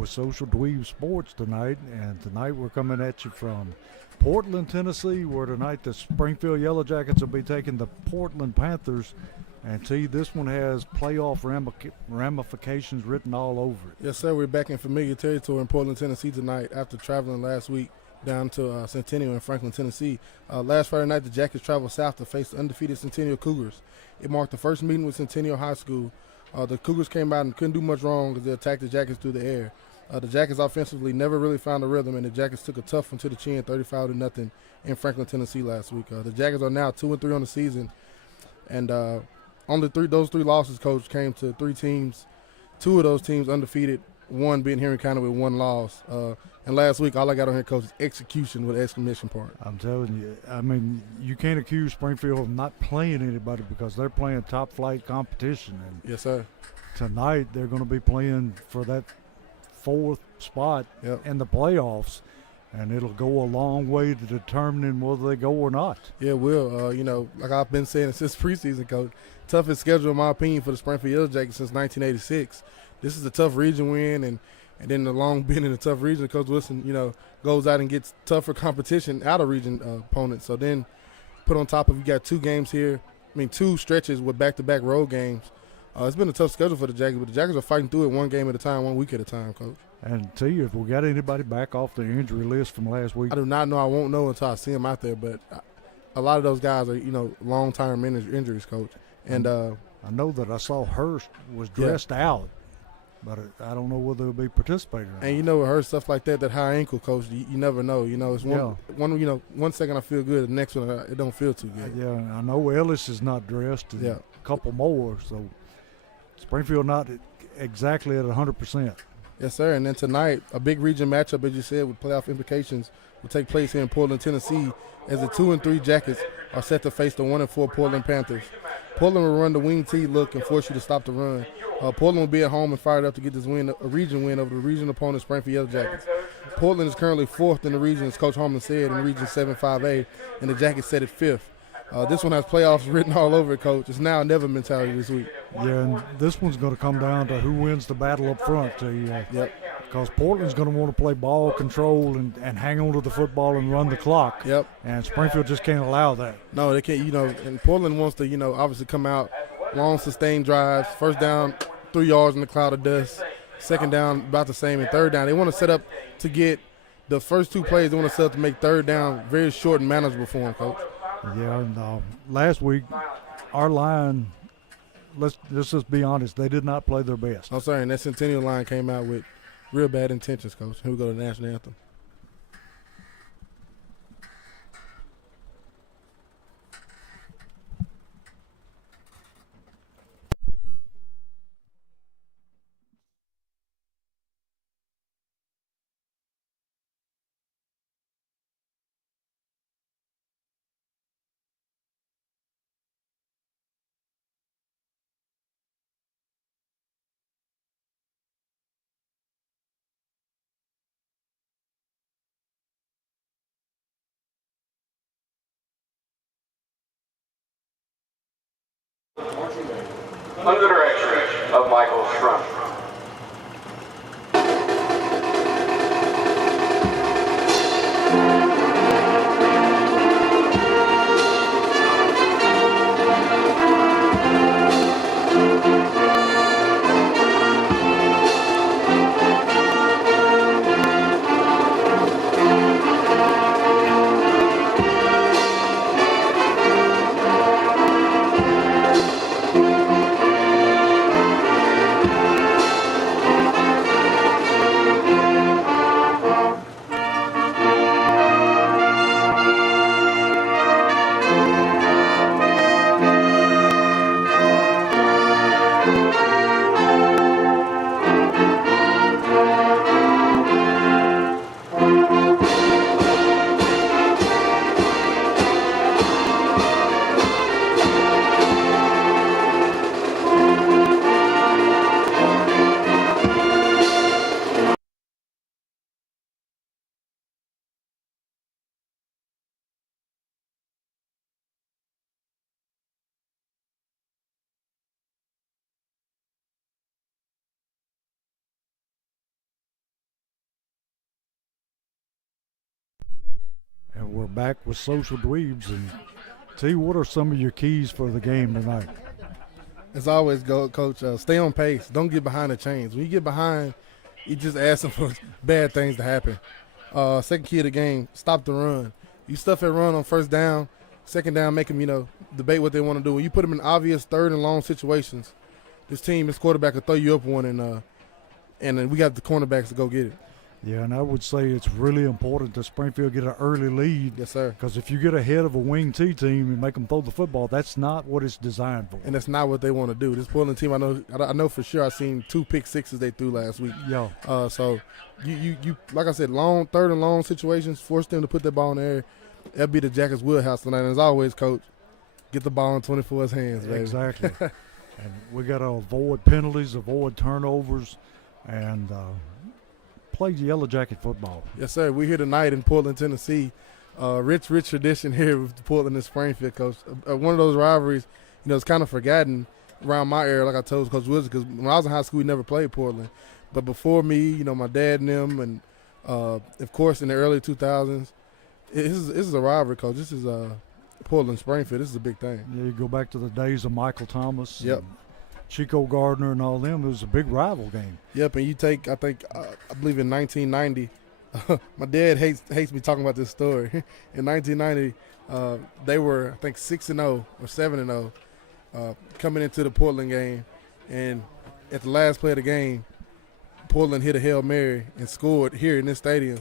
with Social Dweeb Sports tonight, and tonight we're coming at you from Portland, Tennessee, where tonight the Springfield Yellow Jackets will be taking the Portland Panthers. And T, this one has playoff ramifications written all over it. Yes, sir. We're back in familiar territory in Portland, Tennessee tonight after traveling last week down to Centennial in Franklin, Tennessee. Last Friday night, the Jackets traveled south to face the undefeated Centennial Cougars. It marked the first meeting with Centennial High School. The Cougars came out and couldn't do much wrong as they attacked the Jackets through the air. The Jackets offensively never really found a rhythm, and the Jackets took a tough one to the chin, 35-0 in Franklin, Tennessee last week. The Jackets are now 2-3 on the season, and those three losses, Coach, came to three teams. Two of those teams undefeated, one being Henry County with one loss. And last week, all I got on here, Coach, is execution with the exclamation point. I'm telling you, I mean, you can't accuse Springfield of not playing anybody because they're playing top-flight competition. And yes, sir. Tonight, they're going to be playing for that fourth spot in the playoffs, and it'll go a long way to determining whether they go or not. Yeah, it will. Like I've been saying since preseason, Coach, toughest schedule, in my opinion, for the Springfield Yellow Jackets since 1986. This is a tough region win, and then the long been in a tough region, Coach Wilson, goes out and gets tougher competition out of region opponents. So then put on top of you got two stretches with back-to-back road games. It's been a tough schedule for the Jackets, but the Jackets are fighting through it one game at a time, 1 week at a time, Coach. And tell you, if we got anybody back off the injury list from last week? I do not know. I won't know until I see them out there, but a lot of those guys are, long-term injuries, Coach. And I know that I saw Hurst was dressed out, but I don't know whether he'll be participating or not. And with Hurst, stuff like that high ankle, Coach, you never know. It's one second I feel good, the next one it don't feel too good. Yeah, I know Ellis is not dressed, and a couple more, so Springfield not exactly at 100%. Yes, sir. And then tonight, a big region matchup, as you said, with playoff implications, will take place here in Portland, Tennessee, as the 2-3 Jackets are set to face the 1-4 Portland Panthers. Portland will run the wing T look and force you to stop the run. Portland will be at home and fired up to get this win, a region win over the region opponent, Springfield Yellow Jackets. Portland is currently fourth in the region, as Coach Holman said, in Region 7-5A, and the Jackets set it fifth. This one has playoffs written all over it, Coach. It's now or never mentality this week. Yeah, and this one's going to come down to who wins the battle up front. Because Portland's going to want to play ball control and hang on to the football and run the clock. Yep. And Springfield just can't allow that. No, they can't. And Portland wants to, obviously come out, long sustained drives, first down, 3 yards in the cloud of dust, second down about the same, and third down. They want to set up to get the first two plays. They want to set up to make third down very short and manageable for them, Coach. Yeah, and last week, our line, let's just be honest, they did not play their best. I'm sorry, and that Centennial line came out with real bad intentions, Coach. Here we go to the national anthem. Under the direction of Michael Schrunk. back with Social Dweebs. And T, what are some of your keys for the game tonight? As always, Coach, stay on pace. Don't get behind the chains. When you get behind, you just asking for bad things to happen. Second key of the game, stop the run. You stuff at run on first down, second down, make them, debate what they want to do. When you put them in obvious third and long situations, this quarterback will throw you up one, and then we got the cornerbacks to go get it. Yeah, and I would say it's really important that Springfield get an early lead. Yes, sir. Because if you get ahead of a wing T team and make them throw the football, that's not what it's designed for. And that's not what they want to do. This Portland team, I know for sure. I seen 2 pick sixes they threw last week. Yeah. So you like I said, long third and long situations, force them to put that ball in the air. That'll be the Jackets' wheelhouse tonight. And as always, Coach, get the ball in 24's hands, baby. Exactly. And we got to avoid penalties, avoid turnovers, and play Yellow Jacket football. Yes, sir. We're here tonight in Portland, Tennessee. Rich tradition here with Portland and Springfield, Coach. One of those rivalries, it's kind of forgotten around my era, like I told Coach Woods, because when I was in high school, we never played Portland. But before me, my dad and them, and of course in the early 2000s, this is a rivalry, Coach. This is Portland, Springfield. This is a big thing. Yeah, you go back to the days of Michael Thomas. Yep. Chico Gardner and all them. It was a big rival game. Yep, and you take, I believe in 1990, my dad hates me talking about this story. In 1990, they were, I think, 6-0 or 7-0 coming into the Portland game. And at the last play of the game, Portland hit a Hail Mary and scored here in this stadium.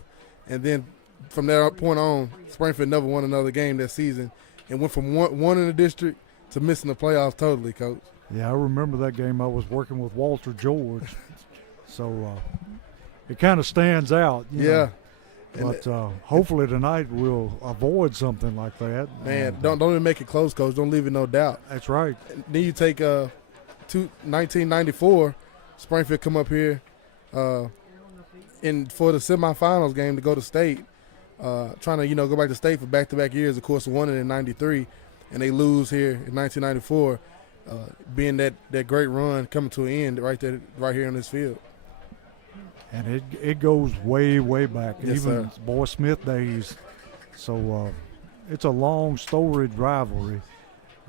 And then from that point on, Springfield never won another game that season and went from one in the district to missing the playoffs totally, Coach. Yeah, I remember that game. I was working with Walter George. So it kind of stands out. You know. But hopefully tonight we'll avoid something like that. Man, don't even make it close, Coach. Don't leave it no doubt. That's right. Then you take 1994, Springfield come up here for the semifinals game to go to state, trying to go back to state for back-to-back years. Of course, won it in '93, and they lose here in 1994. Being that great run coming to an end right here on this field. And it goes way, way back, yes, even sir. Boy Smith days. So it's a long, storied rivalry.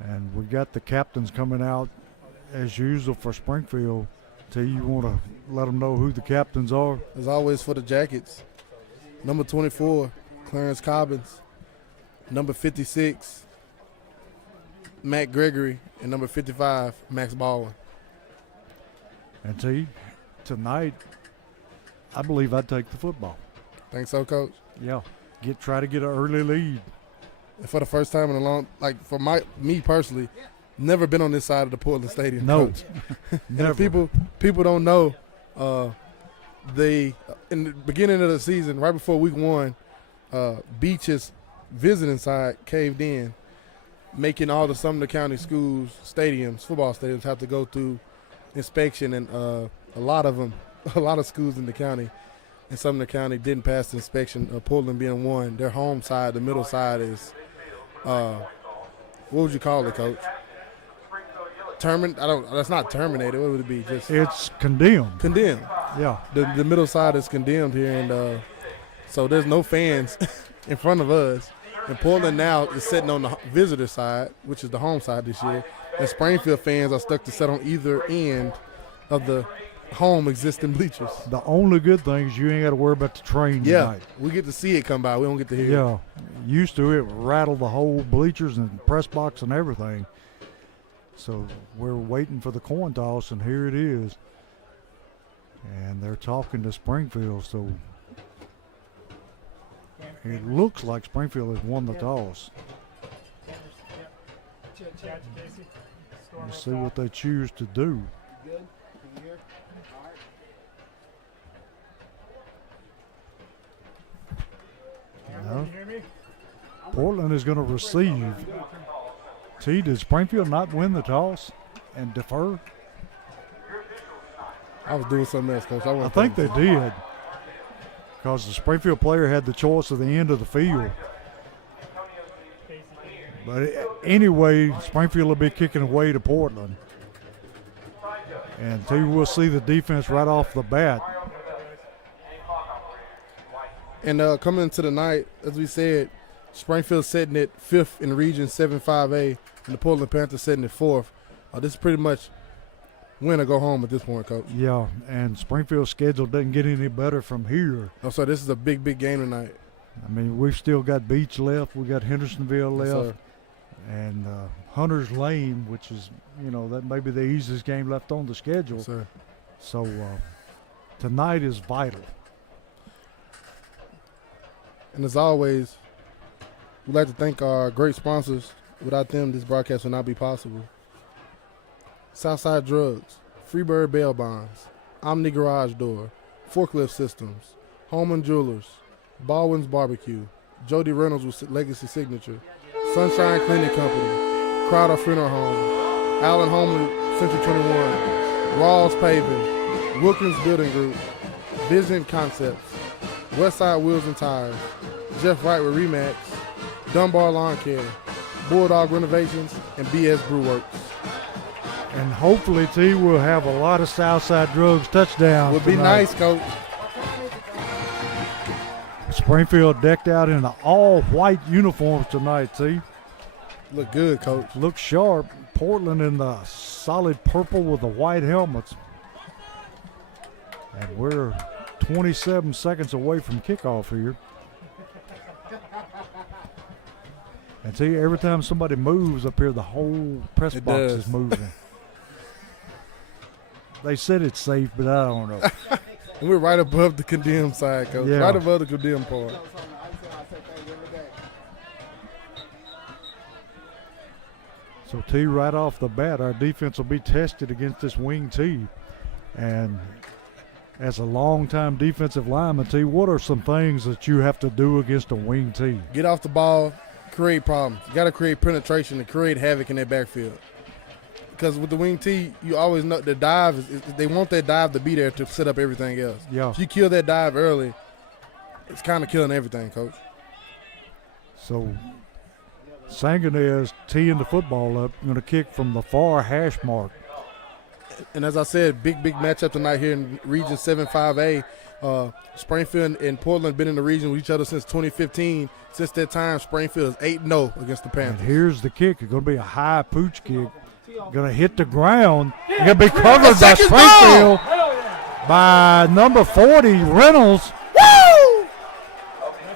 And we got the captains coming out, as usual, for Springfield. T, you want to let them know who the captains are? As always for the Jackets, number 24, Clarence Cobbins, number 56, Matt Gregory, and number 55, Max Baldwin. And T, tonight, I believe I'd take the football. Think so, Coach? Yeah, try to get an early lead. And for the first time in a long, for me personally, never been on this side of the Portland Stadium. No, Coach. never. People don't know. In the beginning of the season, right before week 1, Beach's visiting side caved in, making all the Sumner County schools, football stadiums, have to go through inspection, and a lot of schools in the county, in Sumner County, didn't pass the inspection. Portland being one. Their home side, the middle side, is what would you call it, Coach? That's not terminated. What would it be? It's condemned. Condemned. Yeah. The middle side is condemned here, and so there's no fans in front of us. And Portland now is sitting on the visitor side, which is the home side this year. And Springfield fans are stuck to sit on either end of the home existing bleachers. The only good thing is you ain't got to worry about the train tonight. We get to see it come by. We don't get to hear it. Yeah. Used to it rattle the whole bleachers and press box and everything. So we're waiting for the coin toss, and here it is. And they're talking to Springfield, so it looks like Springfield has won the toss. Let's see what they choose to do. No. Portland is going to receive. T, did Springfield not win the toss and defer? I was doing something else, Coach. I think they did, because the Springfield player had the choice at the end of the field. But anyway, Springfield will be kicking away to Portland. And T, we'll see the defense right off the bat. And coming into the night, as we said, Springfield setting it 5th in Region 7-5A, and the Portland Panthers setting it 4th. This is pretty much win or go home at this point, Coach. Yeah, and Springfield's schedule doesn't get any better from here. Oh, so this is a big, big game tonight. I mean, we've still got Beach left. We got Hendersonville Yes, left. sir. And Hunter's Lane, which is, that may be the easiest game left on the schedule. Yes, sir. So tonight is vital. And as always, we'd like to thank our great sponsors. Without them, this broadcast would not be possible. Southside Drugs, Freebird Bail Bonds, Omni Garage Door, Forklift Systems, Holman Jewelers, Baldwin's Barbecue, Jody Reynolds with Legacy Signature, Sunshine Cleaning Company, Crowder Funeral Home, Allen Home Central 21, Rawls Paving, Wilkins Building Group, Vision Concepts, Westside Wheels and Tires, Jeff Wright with Remax, Dunbar Lawn Care, Bulldog Renovations, and BS Brew Works. And hopefully, T, we'll have a lot of Southside Drugs touchdowns. Would be tonight. nice, Coach. Springfield decked out in the all-white uniforms tonight, T. Look good, Coach. Look sharp. Portland in the solid purple with the white helmets. And we're 27 seconds away from kickoff here. And see, every time somebody moves up here, the whole press It box does. is moving. They said it's safe, but I don't know. And we're right above the condemned side, Coach. Yeah. Right above the condemned part. So, T, right off the bat, our defense will be tested against this wing T. And as a longtime defensive lineman, T, what are some things that you have to do against a wing T? Get off the ball, create problems. You got to create penetration and create havoc in their backfield. Because with the wing T, you always know the dive they want that dive to be there to set up everything else. Yeah. If you kill that dive early, it's kind of killing everything, Coach. So, Sangonier's teeing the football up, going to kick from the far hash mark. And as I said, big matchup tonight here in Region 7-5A. Springfield and Portland been in the region with each other since 2015. Since that time, Springfield is 8-0 against the And Panthers. here's the kick. It's going to be a high pooch kick. Going to hit the ground. Going to be covered by Springfield by number 40, Reynolds. Woo!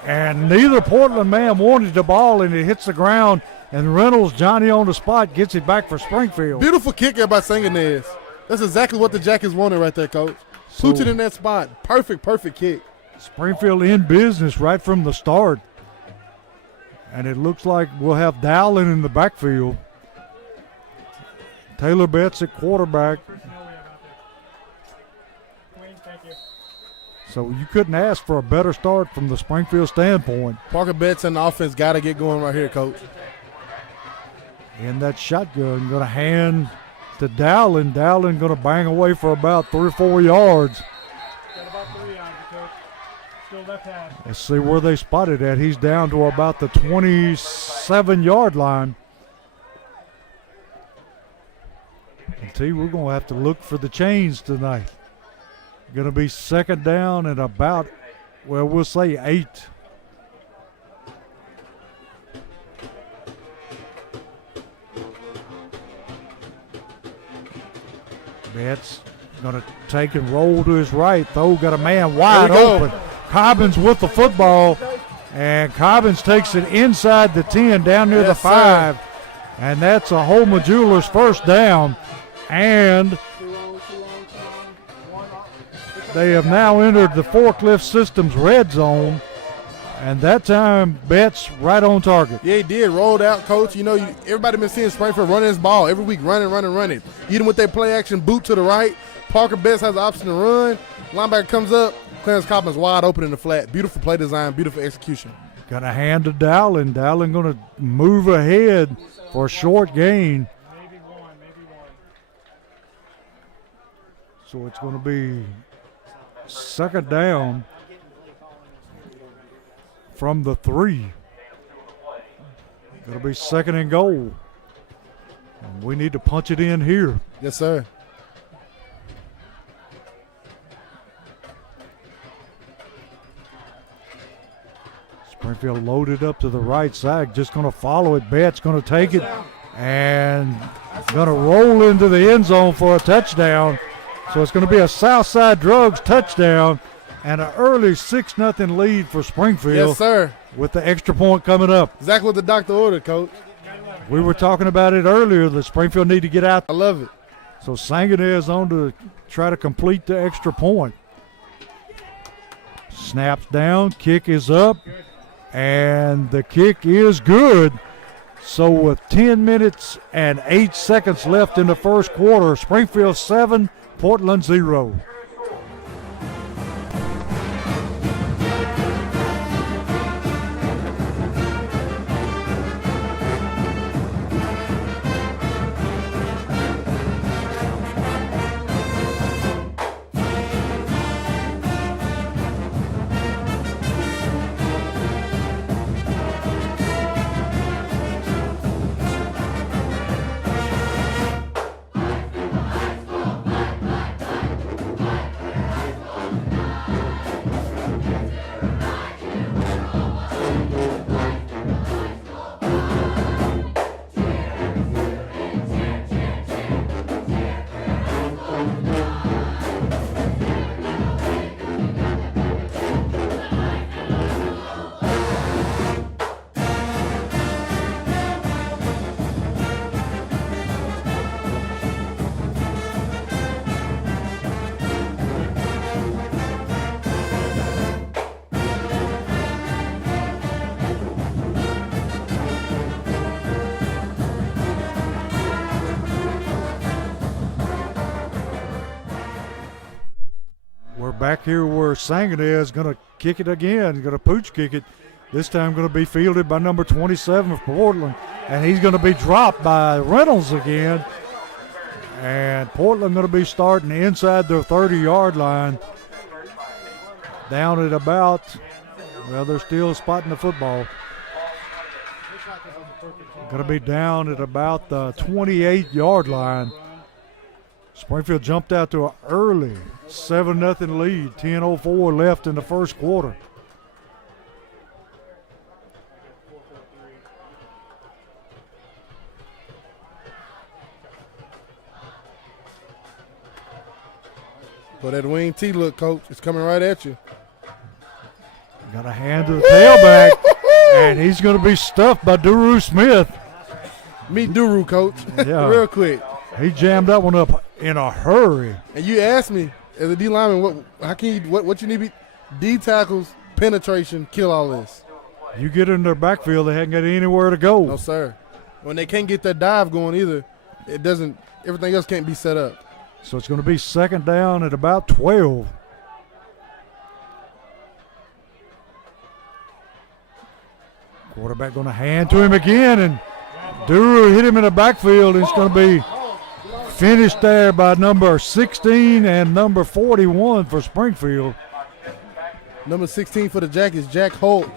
And neither Portland man wanted the ball, and it hits the ground. And Reynolds, Johnny on the spot, gets it back for Springfield. Beautiful kick there by Sangonier's. That's exactly what the Jackets wanted right there, Coach. Pooch it in that spot. Perfect kick. Springfield in business right from the start. And it looks like we'll have Dowling in the backfield. Taylor Betts at quarterback. So you couldn't ask for a better start from the Springfield standpoint. Parker Betts and the offense got to get going right here, Coach. In that shotgun, going to hand to Dowling. Dowling going to bang away for about 3 or 4 yards. Got about 3 on you, Coach. Still left hand. Let's see where they spotted at. He's down to about the 27-yard line. And T, we're going to have to look for the chains tonight. Going to be second down and about, well, we'll say 8. Betts going to take and roll to his right. Though got a man wide There we go. open. Cobbins with the football, and Cobbins takes it inside the 10 down near the Yes, 5. And that's a Holman Jewelers first down. And they have now entered the Forklift Systems red zone. And that time, Betts right on target. Yeah, he did. Rolled out, Coach. You know, everybody been seeing Springfield running his ball every week, running. Even with that play action boot to the right, Parker Betts has the option to run. Linebacker comes up. Clarence Cobbins wide open in the flat. Beautiful play design, beautiful execution. Got a hand to Dowling. Dowling going to move ahead for a short gain. Maybe one. So it's going to be second down from the 3. It'll be second and goal. And we need to punch it in here. Yes, sir. Springfield loaded up to the right side, just going to follow it. Betts going to take it and going to roll into the end zone for a touchdown. So it's going to be a Southside Drugs touchdown and an early 6-0 lead for Springfield. Yes, sir. With the extra point coming up. Exactly what the doctor ordered, Coach. We were talking about it earlier that Springfield need to get out. I love it. So Sanganez on to try to complete the extra point. Snaps down, kick is up, and the kick is good. So with 10 minutes and 8 seconds left in the first quarter, Springfield 7, Portland 0. Back here where Sanganez is going to kick it again, going to pooch kick it. This time going to be fielded by number 27 for Portland, and he's going to be dropped by Reynolds again. And Portland going to be starting inside their 30-yard line, down at about, well, they're still spotting the football. Going to be down at about the 28-yard line. Springfield jumped out to an early 7-0 lead, 10:04 left in the first quarter. So that wing T look, Coach, it's coming right at you. Got a hand to the tailback, and he's going to be stuffed by Duru Smith. Meet Duru, Coach, Yeah. real quick. He jammed that one up in a hurry. And you asked me, as a D lineman, what you need? D tackles, penetration, kill all this. You get in their backfield, they haven't got anywhere to go. No, sir. When they can't get that dive going either, it doesn't. Everything else can't be set up. So it's going to be second down at about 12. Quarterback going to hand to him again, and Duru hit him in the backfield. It's going to be finished there by number 16 and number 41 for Springfield. Number 16 for the Jack is Jack Holt.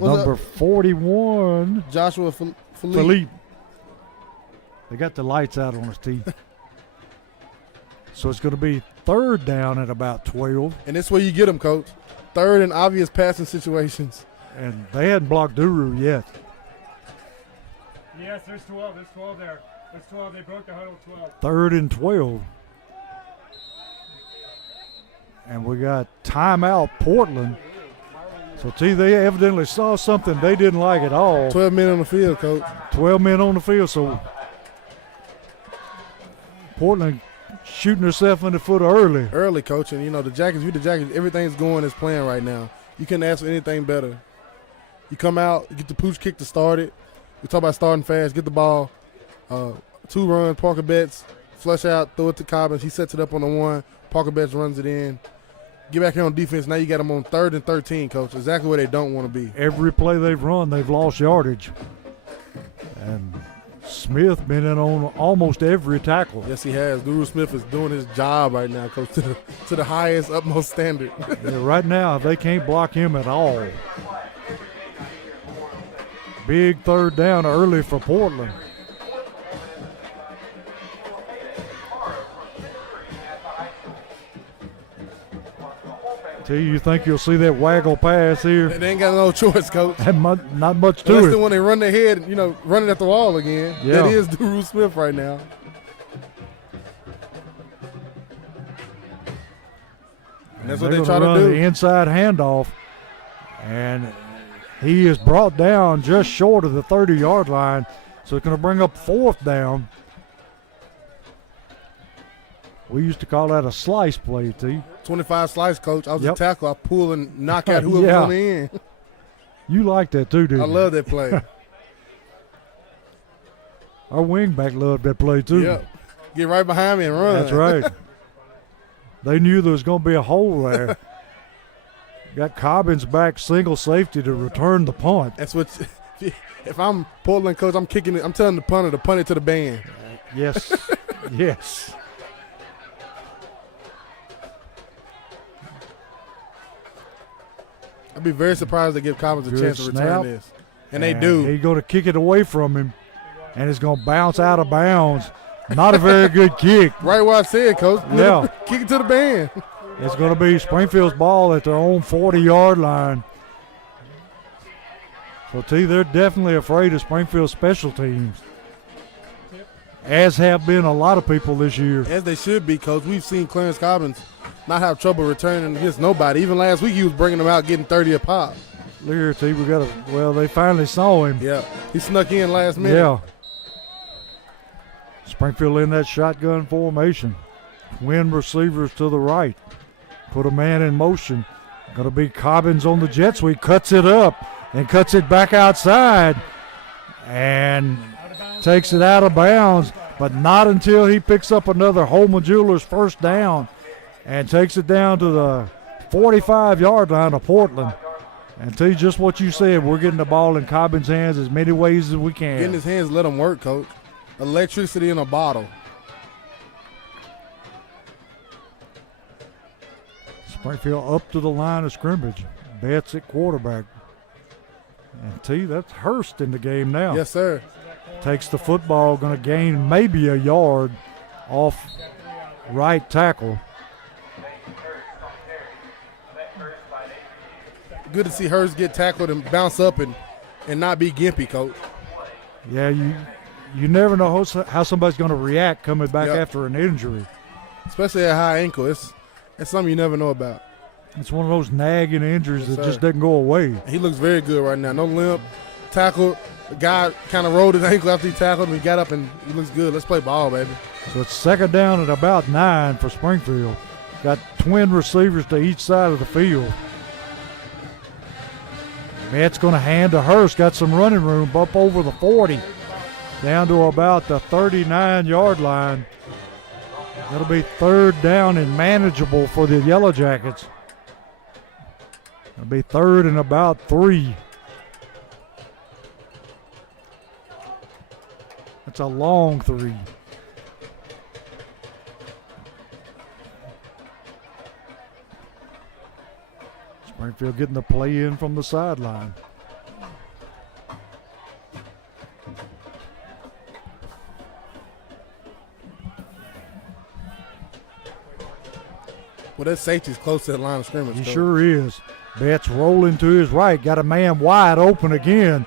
Number 41, Joshua Philippe. They got the lights out on his teeth. So it's going to be third down at about 12. And that's where you get them, Coach. Third and obvious passing situations. And they hadn't blocked Duru yet. Yes, there's 12. There's 12 there. There's 12. They broke the huddle 12. Third and 12. And we got timeout Portland. So, they evidently saw something they didn't like at all. 12 men on the field, Coach. 12 men on the field. So, Portland shooting herself in the foot early. Early, Coach. And, the Jackets, everything's going as planned right now. You couldn't ask for anything better. You come out, you get the pooch kick to start it. We talk about starting fast, get the ball. 2 runs, Parker Betts, flush out, throw it to Cobbins. He sets it up on the 1. Parker Betts runs it in. Get back here on defense. Now you got them on 3rd and 13, Coach. Exactly where they don't want to be. Every play they've run, they've lost yardage. And Smith been in on almost every tackle. Yes, he has. Duru Smith is doing his job right now, Coach, to the highest, utmost standard. Yeah, right now, they can't block him at all. Big third down early for Portland. Till you think you'll see that waggle pass here. They ain't got no choice, Coach. Not much to Unless it. they when they run their head, running at the wall again. Yeah. That is Drew Smith right now. And that's what They're they try gonna to run do. the inside handoff, and he is brought down just short of the 30-yard line, so it's going to bring up 4th down. We used to call that a slice play, T. 25 slice, Coach. I was Yep. a tackle. I pull and knock out whoever's Yeah. on the end. You like that too, didn't I you? love that play. Our wingback loved that play too. Yep. Get right behind me and run. That's right. They knew there was going to be a hole there. Got Cobbins back single safety to return the punt. That's what. If I'm Portland coach, I'm kicking it. I'm telling the punter to punt it to the band. Yes. Yes. I'd be very surprised they give Cobbins a Good chance to snap. return this, and they do. He's going to kick it away from him, and it's going to bounce out of bounds. Not a very good kick. Right where I said, Coach. Yeah. Kick it to the band. It's going to be Springfield's ball at their own 40-yard line. So, T, they're definitely afraid of Springfield special teams, as have been a lot of people this year. As they should be, Coach. We've seen Clarence Cobbins not have trouble returning against nobody. Even last week, he was bringing them out, getting 30 a pop. Look here, T, they finally saw him. Yeah, he snuck in last minute. Yeah. Springfield in that shotgun formation. Twin receivers to the right. Put a man in motion. Going to be Cobbins on the jet sweep. Cuts it up and cuts it back outside. And takes it out of bounds. But not until he picks up another Holman Jewelers first down. And takes it down to the 45-yard line of Portland. And T, just what you said, we're getting the ball in Cobbins' hands as many ways as we can. Get in his hands, let him work, Coach. Electricity in a bottle. Springfield up to the line of scrimmage. Betts at quarterback. And T, that's Hurst in the game now. Yes, sir. Takes the football, going to gain maybe a yard off right tackle. Good to see Hurst get tackled and bounce up and not be gimpy, Coach. Yeah, you never know how somebody's going to react coming back Yep. after an injury. Especially at high ankle. It's something you never know about. It's one of those nagging injuries Yes, that sir. just doesn't go away. He looks very good right now. No limp. Tackled. The guy kind of rolled his ankle after he tackled him. He got up and he looks good. Let's play ball, baby. So it's second down at about 9 for Springfield. Got twin receivers to each side of the field. Matt's going to hand to Hurst. Got some running room up over the 40. Down to about the 39-yard line. That'll be third down and manageable for the Yellow Jackets. It'll be third and about 3. That's a long 3. Springfield getting the play in from the sideline. Well, that safety's close to the line of scrimmage. He Coach. sure is. Betts rolling to his right. Got a man wide open again.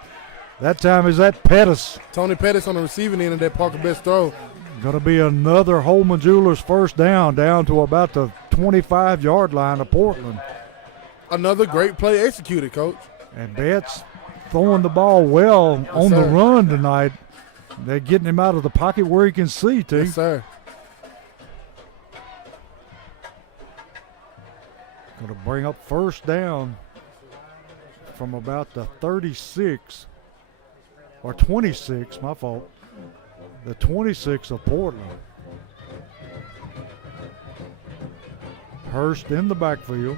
That time is that Pettis. Tony Pettis on the receiving end of that Parker Best throw. Going to be another Holman Jewelers first down to about the 25-yard line of Portland. Another great play executed, Coach. And Betts throwing the ball well on the sir. run tonight. They're getting him out of the pocket where he can see, T. Yes, sir. Going to bring up first down from about the 36 or 26, my fault. The 26 of Portland. Hurst in the backfield.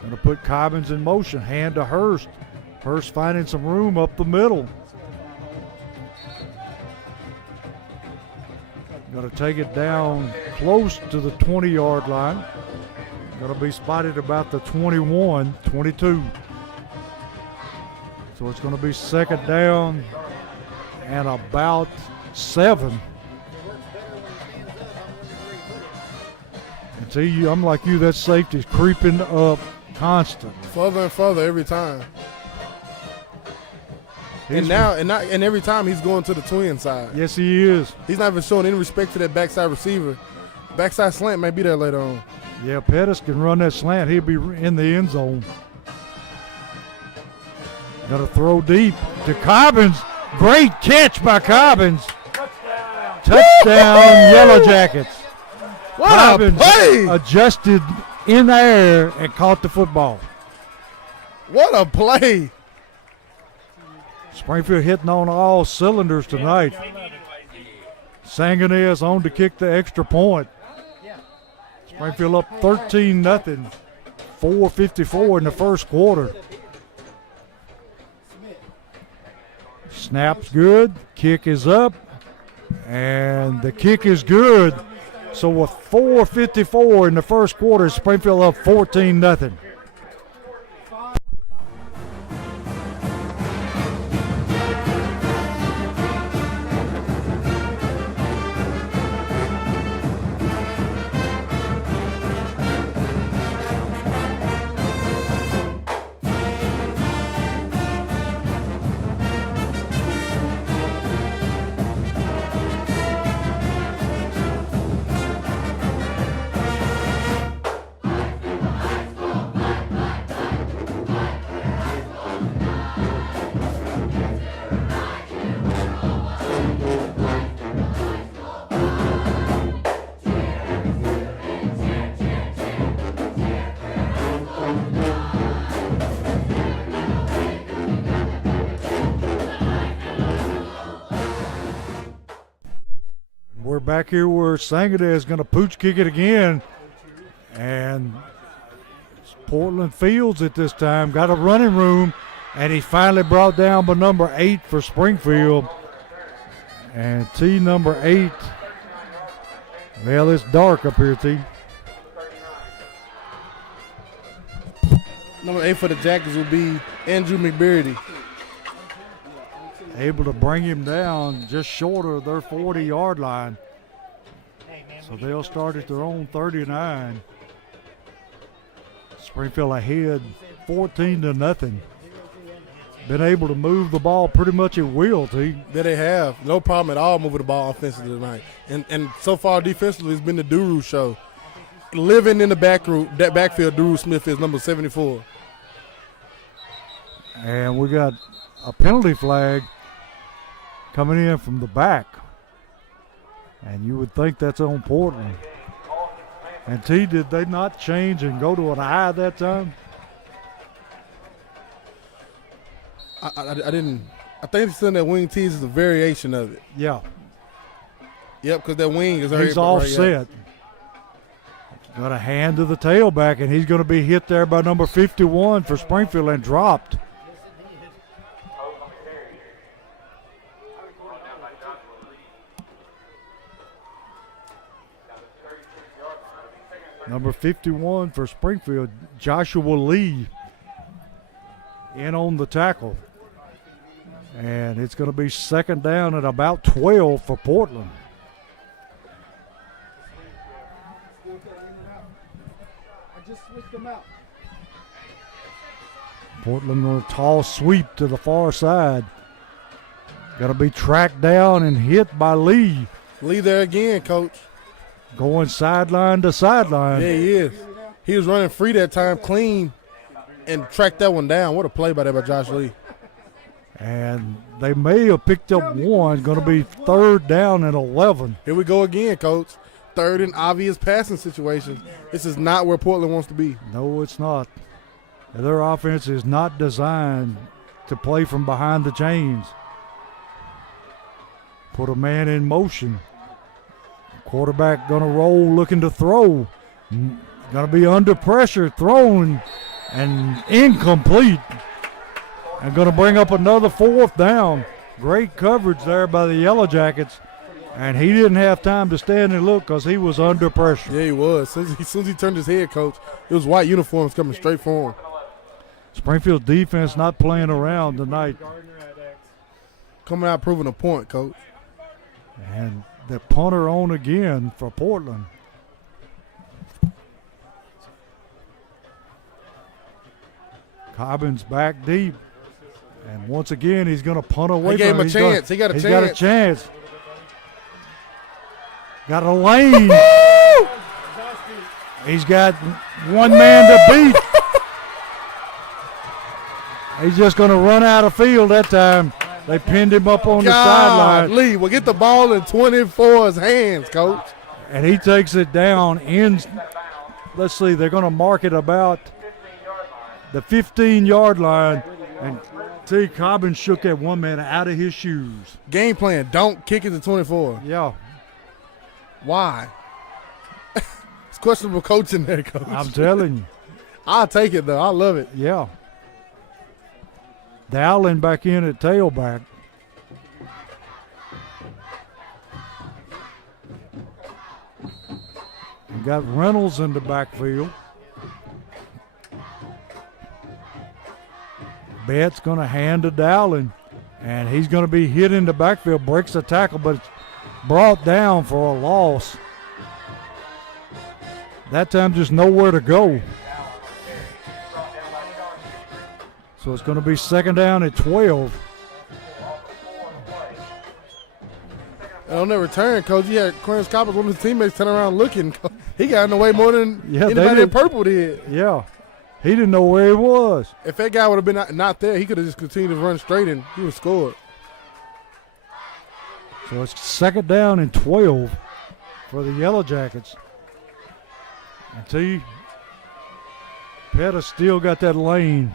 Going to put Cobbins in motion. Hand to Hurst. Hurst finding some room up the middle. Going to take it down close to the 20-yard line. Going to be spotted about the 21, 22. So it's going to be second down and about 7. And And T, I'm like you, that safety's creeping up constant. Further and further every time. And every time he's going to the twin side. Yes, he is. He's not even showing any respect to that backside receiver. Backside slant may be there later on. Yeah, Pettis can run that slant. He'll be in the end zone. Got to throw deep to Cobbins. Great catch by Cobbins. Touchdown, Yellow Jackets. What Cobbins a play! adjusted in the air and caught the football. What a play! Springfield hitting on all cylinders tonight. Sangonez on to kick the extra point. Springfield up 13-0. 4:54 in the first quarter. Snap's good. Kick is up. And the kick is good. So with 4:54 in the first quarter, Springfield up 14-0. We're back here where Sangonez is going to pooch kick it again. And Portland fields it this time. Got a running room. And he finally brought down by number 8 for Springfield. And T number 8. Well, it's dark up here, T. Number 8 for the Jackets will be Andrew McBurdy. Able to bring him down just short of their 40-yard line. So they'll start at their own 39. Springfield ahead 14-0. Been able to move the ball pretty much at will, T. There they have. No problem at all moving the ball offensively tonight. And so far defensively, it's been the Duru show. Living in the backfield, Duru Smith is number 74. And we got a penalty flag coming in from the back. And you would think that's on Portland. And T, did they not change and go to an eye that time? I didn't. I think it's in that wing tees is a variation of it. Yeah. Yep, because that wing is He's offset. Got a hand to the tailback, and he's going to be hit there by number 51 for Springfield and dropped. Number 51 for Springfield, Joshua Lee, in on the tackle. And it's going to be second down at about 12 for Portland. Portland on a tall sweep to the far side. Got to be tracked down and hit by Lee. Lee there again, Coach. Going sideline to sideline. Yeah, he is. He was running free that time, clean, and tracked that one down. What a play by Josh Lee. And they may have picked up one. Going to be third down and 11. Here we go again, Coach. Third and obvious passing situations. This is not where Portland wants to be. No, it's not. Their offense is not designed to play from behind the chains. Put a man in motion. Quarterback going to roll, looking to throw. Going to be under pressure, throwing, and incomplete. And going to bring up another fourth down. Great coverage there by the Yellow Jackets. And he didn't have time to stand and look because he was under pressure. Yeah, he was. As soon as he turned his head, Coach, it was white uniforms coming straight for him. Springfield defense not playing around tonight. Coming out proving a point, Coach. And the punter on again for Portland. Cobbins back deep. And once again, he's going to punt away. He gave him a He's chance. He got a he's chance. got a chance. Got a lane. He's got one man to beat. He's just going to run out of field that time. They pinned him up on the sideline. Lee, well, get the ball in 24's hands, Coach. And he takes it down in, let's see, they're going to mark it about the 15-yard line. And T. Cobbins shook that one man out of his shoes. Game plan, don't kick it to 24. Yeah, Why? It's questionable coaching there, Coach. I'm telling you. I'll take it, though. I love it. Yeah. Dowling back in at tailback. We got Reynolds in the backfield. Bett's going to hand to Dowling, and he's going to be hit in the backfield, breaks the tackle, but it's brought down for a loss. That time just nowhere to go. So it's going to be second down at 12. And on that return, Coach, you had Clarence Coppers, one of his teammates, turn around looking. He got in the way more than anybody in purple did. Yeah. He didn't know where he was. If that guy would have been not there, he could have just continued to run straight and he would have scored. So it's second down and 12 for the Yellow Jackets. And T. Pettis still got that lane.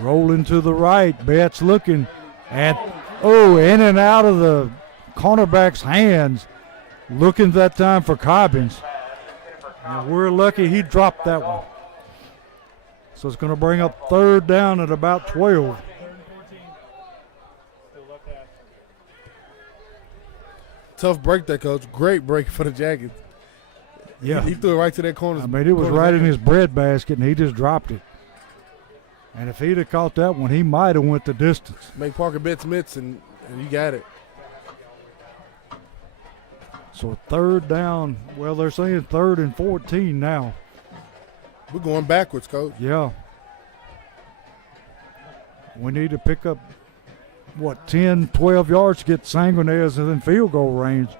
Rolling to the right. Betts looking at, in and out of the cornerback's hands. Looking that time for Cobbins. And we're lucky he dropped that one. So it's going to bring up third down at about 12. Tough break there, Coach. Great break for the Jackets. Yeah. He threw it right to that corner. I mean, it was right in his bread basket, and he just dropped it. And if he'd have caught that one, he might have went the distance. Make Parker Betts mitts, and you got it. So third down, well, they're saying third and 14 now. We're going backwards, Coach. Yeah. We need to pick up, 10, 12 yards to get Sanguinez within field goal range.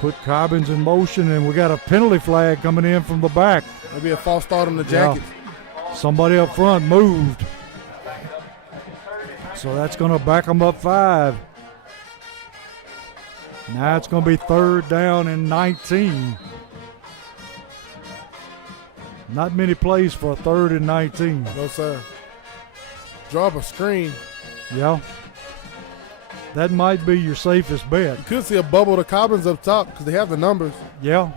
Put Cobbins in motion, and we got a penalty flag coming in from the back. Maybe a false start on the Jackets. Yeah. Somebody up front moved. So that's going to back them up 5. Now it's going to be third down and 19. Not many plays for a third and 19. No, sir. Draw up a screen. Yeah. That might be your safest bet. You could see a bubble to Cobbins up top because they have the numbers. Yeah.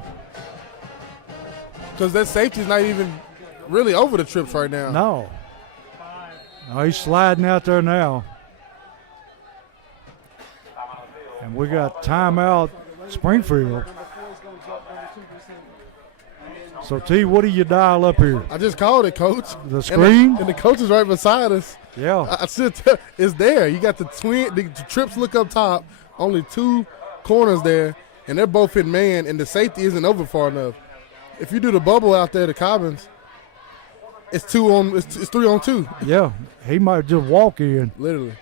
Because that safety's not even really over the trips right now. No. Oh, he's sliding out there now. And we got timeout Springfield. So, T, what do you dial up here? I just called it, Coach. The screen? And the coach is right beside us. Yeah. I should tell, it's there. You got the trips look up top, only 2 corners there, and they're both in man, and the safety isn't over far enough. If you do the bubble out there to Cobbins, it's 3 on 2. Yeah. He might just walk in. Literally.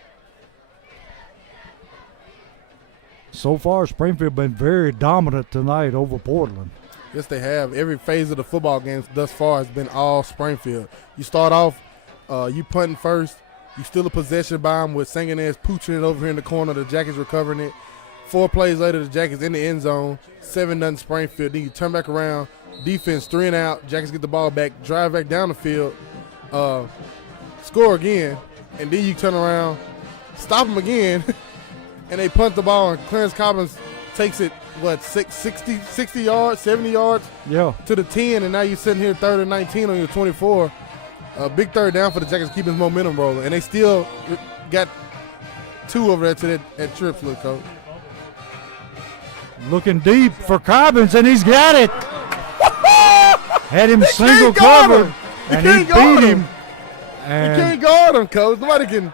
So far, Springfield been very dominant tonight over Portland. Yes, they have. Every phase of the football games thus far has been all Springfield. You start off, you punting first. You steal a possession by them with Sanguinez pooching it over here in the corner. The Jackets recovering it. 4 plays later, the Jackets in the end zone. 7-0 Springfield. Then you turn back around. Defense 3 and out. Jackets get the ball back. Drive back down the field. Score again. And then you turn around. Stop them again. And they punt the ball. And Clarence Cobbins takes it, 60 yards, 70 yards Yeah. to the 10. And now you're sitting here third and 19 on your 24. A big third down for the Jackets, keeping his momentum rolling. And they still got 2 over there to that trips, look, Coach. Looking deep for Cobbins, and he's got it. Had him They single can't guard covered, him. and They he can't guard beat him. him. You And can't guard him, Coach. Nobody can.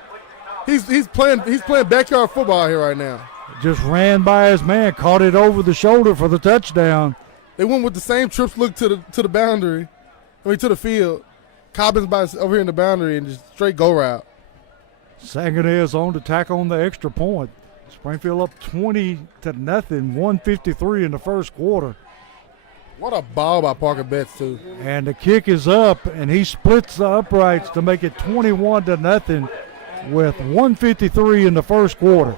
He's playing backyard football here right now. just ran by his man, caught it over the shoulder for the touchdown. They went with the same trips look to the boundary. To the field. Cobbins by over here in the boundary and just straight go route. Sangonier's on to tack on the extra point. Springfield up 20-0, 1:53 in the first quarter. What a ball by Parker Betts, too. And the kick is up, and he splits the uprights to make it 21-0 with 1:53 in the first quarter.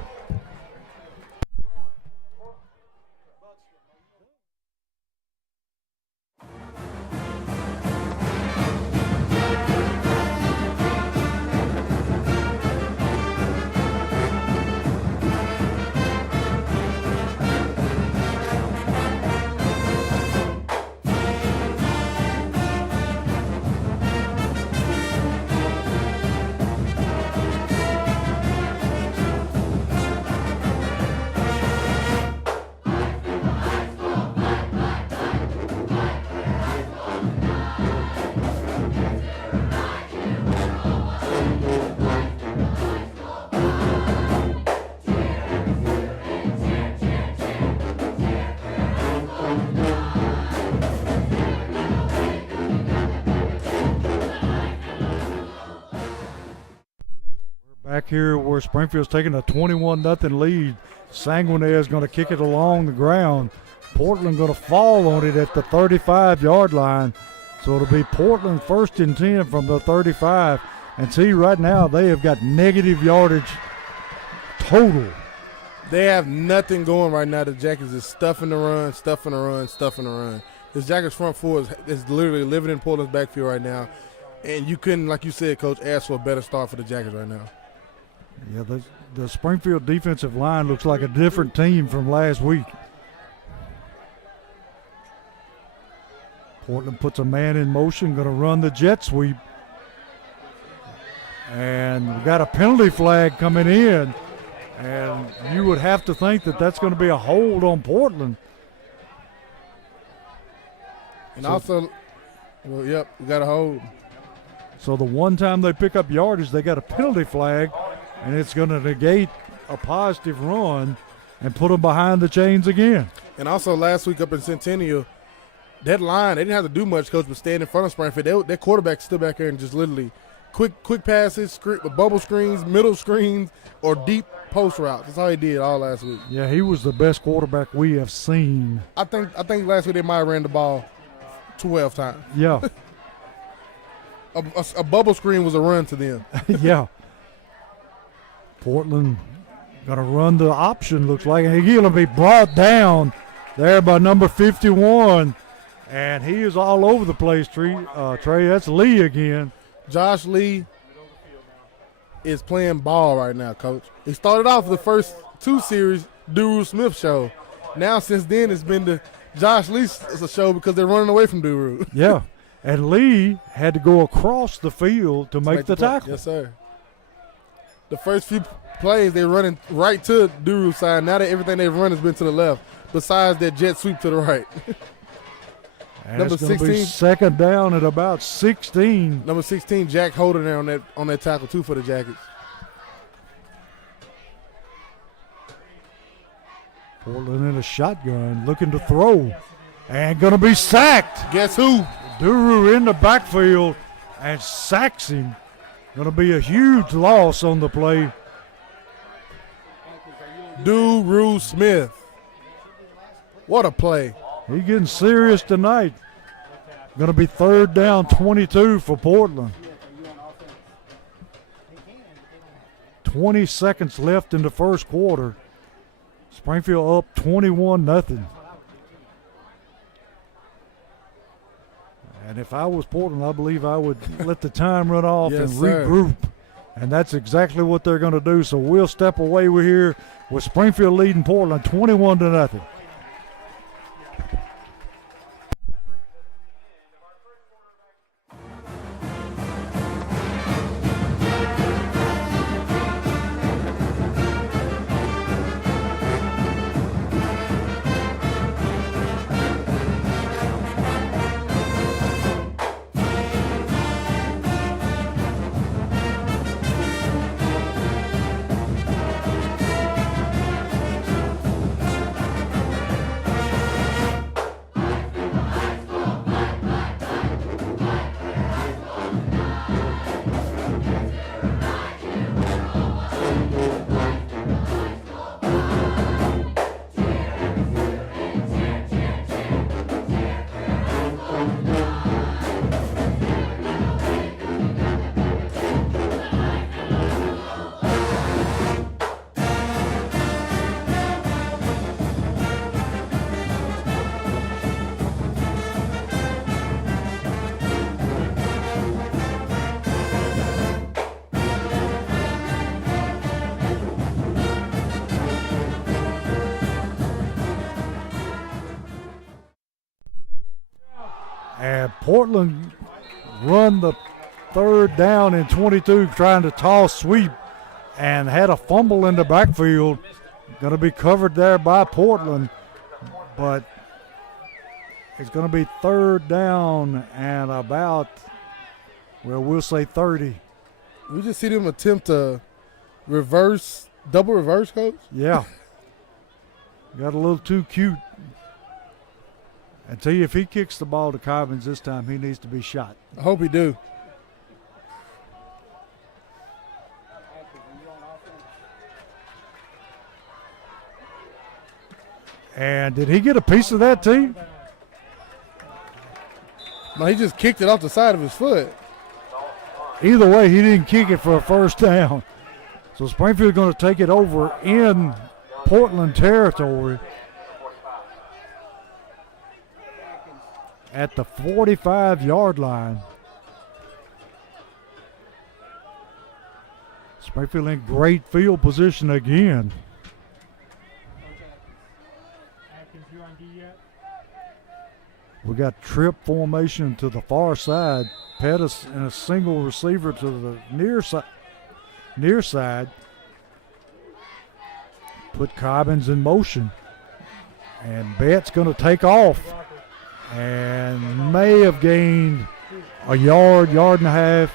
Back here where Springfield's taking a 21-0 lead. Sanguinaire is going to kick it along the ground. Portland going to fall on it at the 35-yard line. So it'll be Portland 1st and 10 from the 35. And see, right now they have got negative yardage total. They have nothing going right now. The Jackets is stuffing the run, stuffing the run, stuffing the run. This Jackets front four is literally living in Portland's backfield right now. And you couldn't, like you said, Coach, ask for a better start for the Jackets right now. Yeah, the Springfield defensive line looks like a different team from last week. Portland puts a man in motion, going to run the jet sweep. And we got a penalty flag coming in. And you would have to think that that's going to be a hold on Portland. And also, well, yep, we got a hold. So the one time they pick up yardage, they got a penalty flag. And it's going to negate a positive run and put them behind the chains again. And also last week up in Centennial, that line, they didn't have to do much, Coach, but stand in front of Springfield. Their quarterback stood back there and just literally quick passes, bubble screens, middle screens, or deep post routes. That's all he did all last week. Yeah, he was the best quarterback we have seen. I think last week they might have ran the ball 12 times. Yeah. a bubble screen was a run to them. Yeah. Portland going to run the option, looks like. And he's going to be brought down there by number 51. And he is all over the place, Trey. That's Lee again. Josh Lee is playing ball right now, Coach. He started off the first two series, Duru Smith show. Now, since then, it's been the Josh Lee show because they're running away from Duru. Yeah. And Lee had to go across the field to make the tackle. Yes, sir. The first few plays, they're running right to Duru's side. Now that everything they've run has been to the left, besides that jet sweep to the right. And Number it's going to 16. be second down at about 16. Number 16, Jack Holder there on that tackle, too, for the Jackets. Portland in a shotgun, looking to throw. And going to be sacked. Guess who? Duru in the backfield and sacks him. Going to be a huge loss on the play. Duru Smith. What a play. He's getting serious tonight. Going to be third down 22 for Portland. 20 seconds left in the first quarter. Springfield up 21-0. And if I was Portland, I believe I would let the time run off Yes, and sir. regroup. And that's exactly what they're going to do. So we'll step away. We're here with Springfield leading Portland 21-0. And Portland run the third down and 22 trying to toss sweep and had a fumble in the backfield. Going to be covered there by Portland, but it's going to be third down and about, well, we'll say 30. We just see them attempt to double reverse, Coach. Yeah. Got a little too cute. I tell you, if he kicks the ball to Cobbins this time, he needs to be shot. I hope he do. And did he get a piece of that too? No, he just kicked it off the side of his foot. Either way, he didn't kick it for a first down. So Springfield going to take it over in Portland territory at the 45-yard line. Springfield in great field position again. Atkins, you on D yet? We got trip formation to the far side. Pettis and a single receiver to the near side. Put Cobbins in motion. And Betts going to take off. And may have gained a yard and a half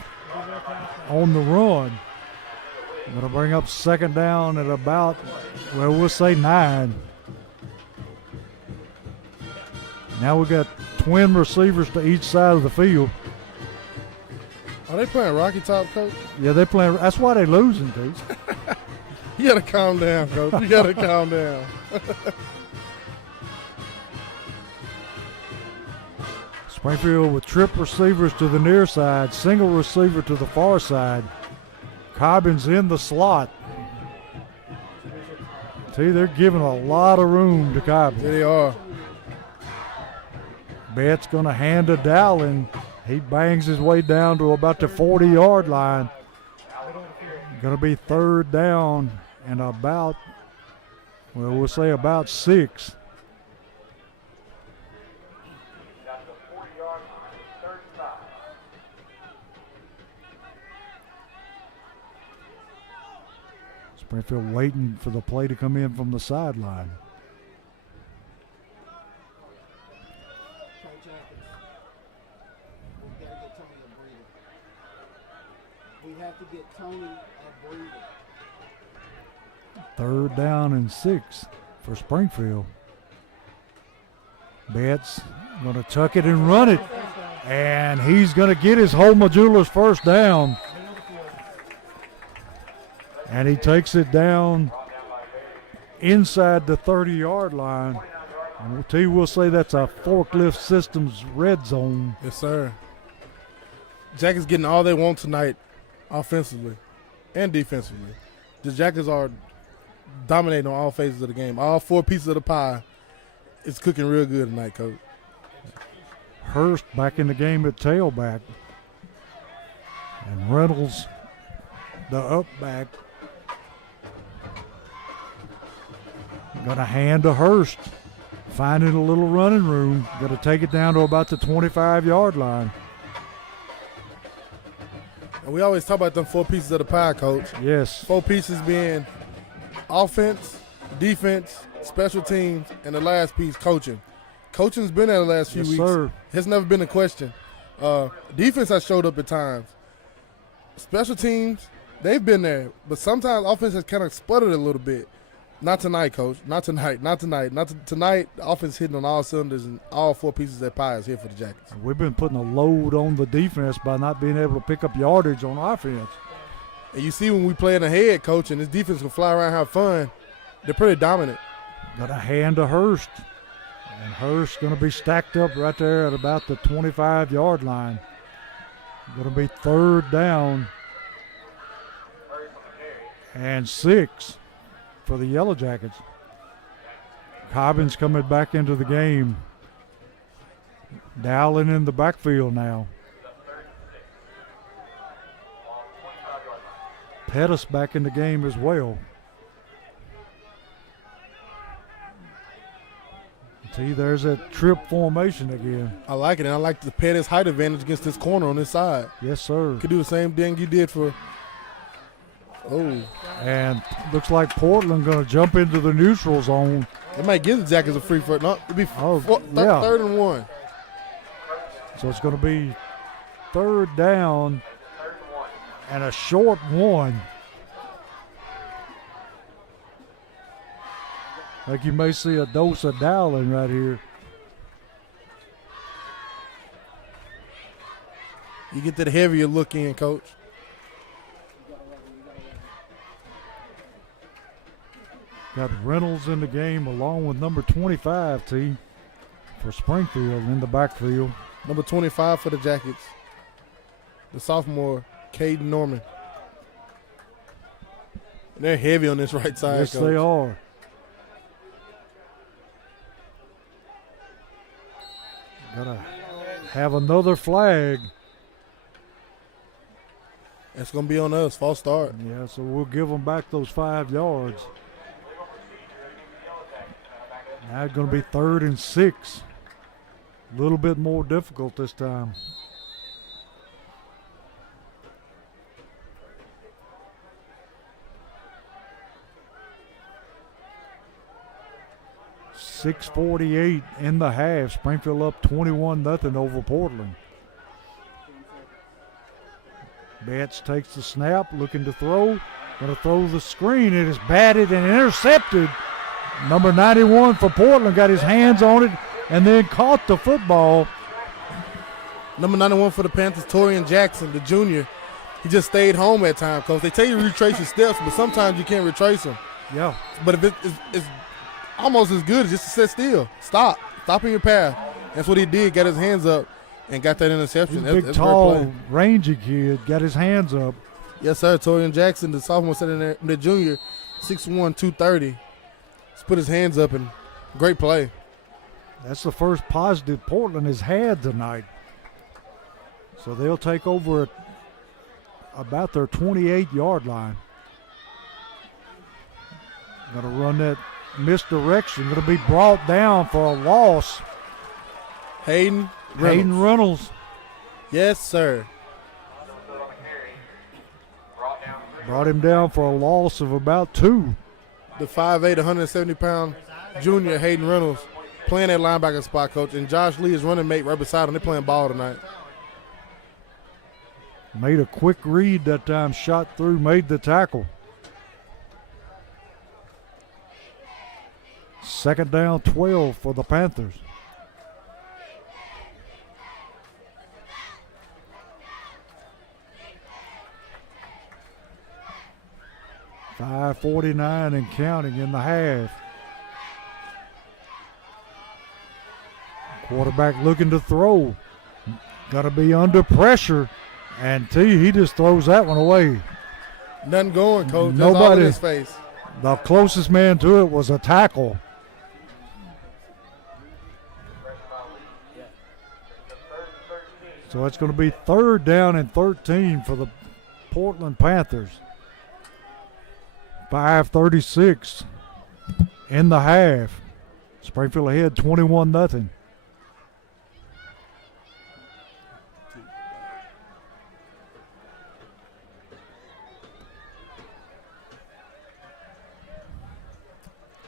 on the run. Going to bring up second down at about, well, we'll say 9. Now we got twin receivers to each side of the field. Are they playing Rocky Top, Coach? Yeah, they playing. That's why they losing, dude. You got to calm down, Coach. You got to calm down. Springfield with trip receivers to the near side, single receiver to the far side. Cobbins in the slot. See, they're giving a lot of room to Cobbins. There they are. Betts going to hand to Dowling. He bangs his way down to about the 40-yard line. Going to be third down and about, well, we'll say about 6. Springfield waiting for the play to come in from the sideline. We have to get Tony a breather. Third down and 6 for Springfield. Betts going to tuck it and run it. And he's going to get his Holma-Jewelers first down. And he takes it down inside the 30-yard line. And we'll say that's a Forklift Systems red zone. Yes, sir. Jackets getting all they want tonight offensively and defensively. The Jackets are dominating on all phases of the game. All 4 pieces of the pie is cooking real good tonight, Coach. Hurst back in the game at tailback. And Reynolds, the up back. Going to hand to Hurst. Finding a little running room. Going to take it down to about the 25-yard line. And we always talk about them 4 pieces of the pie, Coach. Yes. 4 pieces being offense, defense, special teams, and the last piece, coaching. Coaching's been there the last few Yes, weeks. sir. It's never been a question. Defense has showed up at times. Special teams, they've been there. But sometimes offense has kind of sputtered a little bit. Not tonight, Coach. Not tonight. Tonight, the offense hitting on all cylinders, and all 4 pieces of that pie is here for the Jackets. We've been putting a load on the defense by not being able to pick up yardage on offense. And you see when we play in the head, Coach, and this defense can fly around and have fun, they're pretty dominant. Got a hand to Hurst. And Hurst going to be stacked up right there at about the 25-yard line. Going to be third down and 6 for the Yellow Jackets. Cobbins coming back into the game. Dowling in the backfield now. Pettis back in the game as well. See, there's that trip formation again. I like it, and I like to pad his height advantage against this corner on this side. Yes, sir. Could do the same thing you did for. Oh, And looks like Portland going to jump into the neutral zone. they might give the Jackets a free first. No, it'd be yeah. 3rd and 1. So it's going to be 3rd down and a short 1. Like you may see a dose of Dowling right here. You get that heavier look in, Coach. Got Reynolds in the game along with number 25, T, for Springfield in the backfield. Number 25 for the Jackets. The sophomore, Caden Norman. And they're heavy on this right side, Yes, Coach. they are. Gotta have another flag. It's going to be on us. False start. Yeah, so we'll give them back those 5 yards. Now it's going to be 3rd and 6. A little bit more difficult this time. .648 in the half. Springfield up 21-0 over Portland. Betts takes the snap, looking to throw. Going to throw the screen. It is batted and intercepted. Number 91 for Portland got his hands on it and then caught the football. Number 91 for the Panthers, Torian Jackson, the junior. He just stayed home at times, Coach. They tell you to retrace your steps, but sometimes you can't retrace them. Yeah. But if it's almost as good as just to sit still. Stop in your path. That's what he did, got his hands up and got that interception. He's a big, that's tall, rangy kid, got his hands up. Yes, sir. Torian Jackson, the sophomore sitting there, the junior, 6'1", 230. Just put his hands up and great play. That's the first positive Portland has had tonight. So they'll take over at about their 28-yard line. Going to run that misdirection. Going to be brought down for a loss. Hayden Reynolds. Yes, sir. Brought him down for a loss of about 2. The 5'8", 170-pound junior Hayden Reynolds playing that linebacker spot, Coach. And Josh Lee is running mate right beside him. They're playing ball tonight. Made a quick read that time, shot through, made the tackle. 2nd down, 12 for the Panthers. .549 and counting in the half. Quarterback looking to throw. Got to be under pressure. And he just throws that one away. Nothing going, Coach. That's all Nobody. in his face. The closest man to it was a tackle. So it's going to be 3rd down and 13 for the Portland Panthers. 5:36 in the half. Springfield ahead 21-0.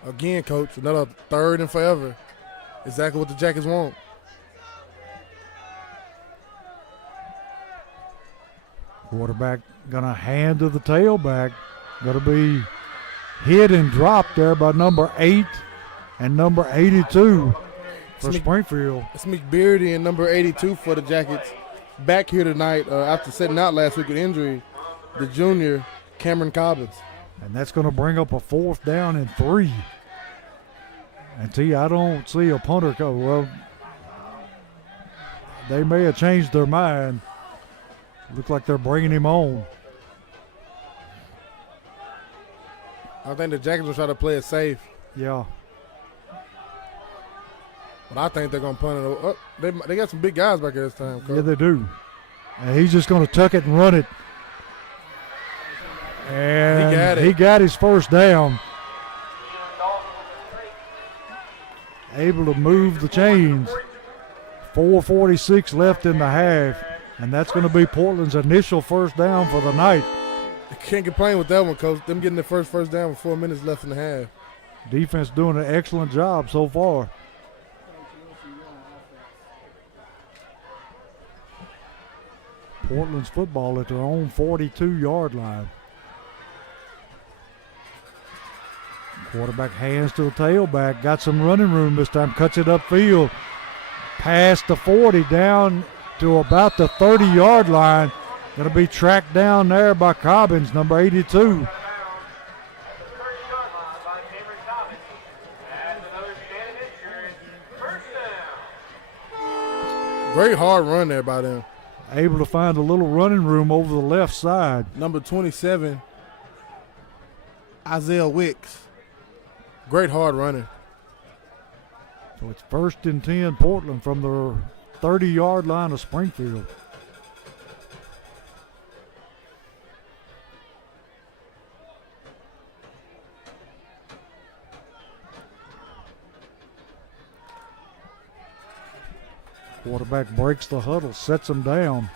Again, Coach, another 3rd and forever. Exactly what the Jackets want. Quarterback going to hand to the tailback. Going to be hit and dropped there by number 8 and number 82 for Springfield. It's McBeardy and number 82 for the Jackets. Back here tonight after sitting out last week with injury, the junior Cameron Cobbins. And that's going to bring up a 4th down and 3. And I don't see a punter go. Well, they may have changed their mind. Look like they're bringing him on. I think the Jackets will try to play it safe, Yeah. but I think they're going to punt it. Oh, they got some big guys back here this time, Coach. Yeah, they do. And he's just going to tuck it and run it. And he got his 1st down. able to move the chains. 4:46 left in the half, and that's going to be Portland's initial first down for the night. You can't complain with that one, Coach. Them getting the first down with 4 minutes left in the half. Defense doing an excellent job so far. Portland's football at their own 42-yard line. Quarterback hands to the tailback. Got some running room this time. Cuts it upfield. Past the 40 down to about the 30-yard line. Going to be tracked down there by Cobbins, number 82. Great hard run there by them. Able to find a little running room over the left side. Number 27, Isaiah Wicks. Great hard runner. So it's 1st and 10 Portland from the 30-yard line of Springfield. Quarterback breaks the huddle, sets him down.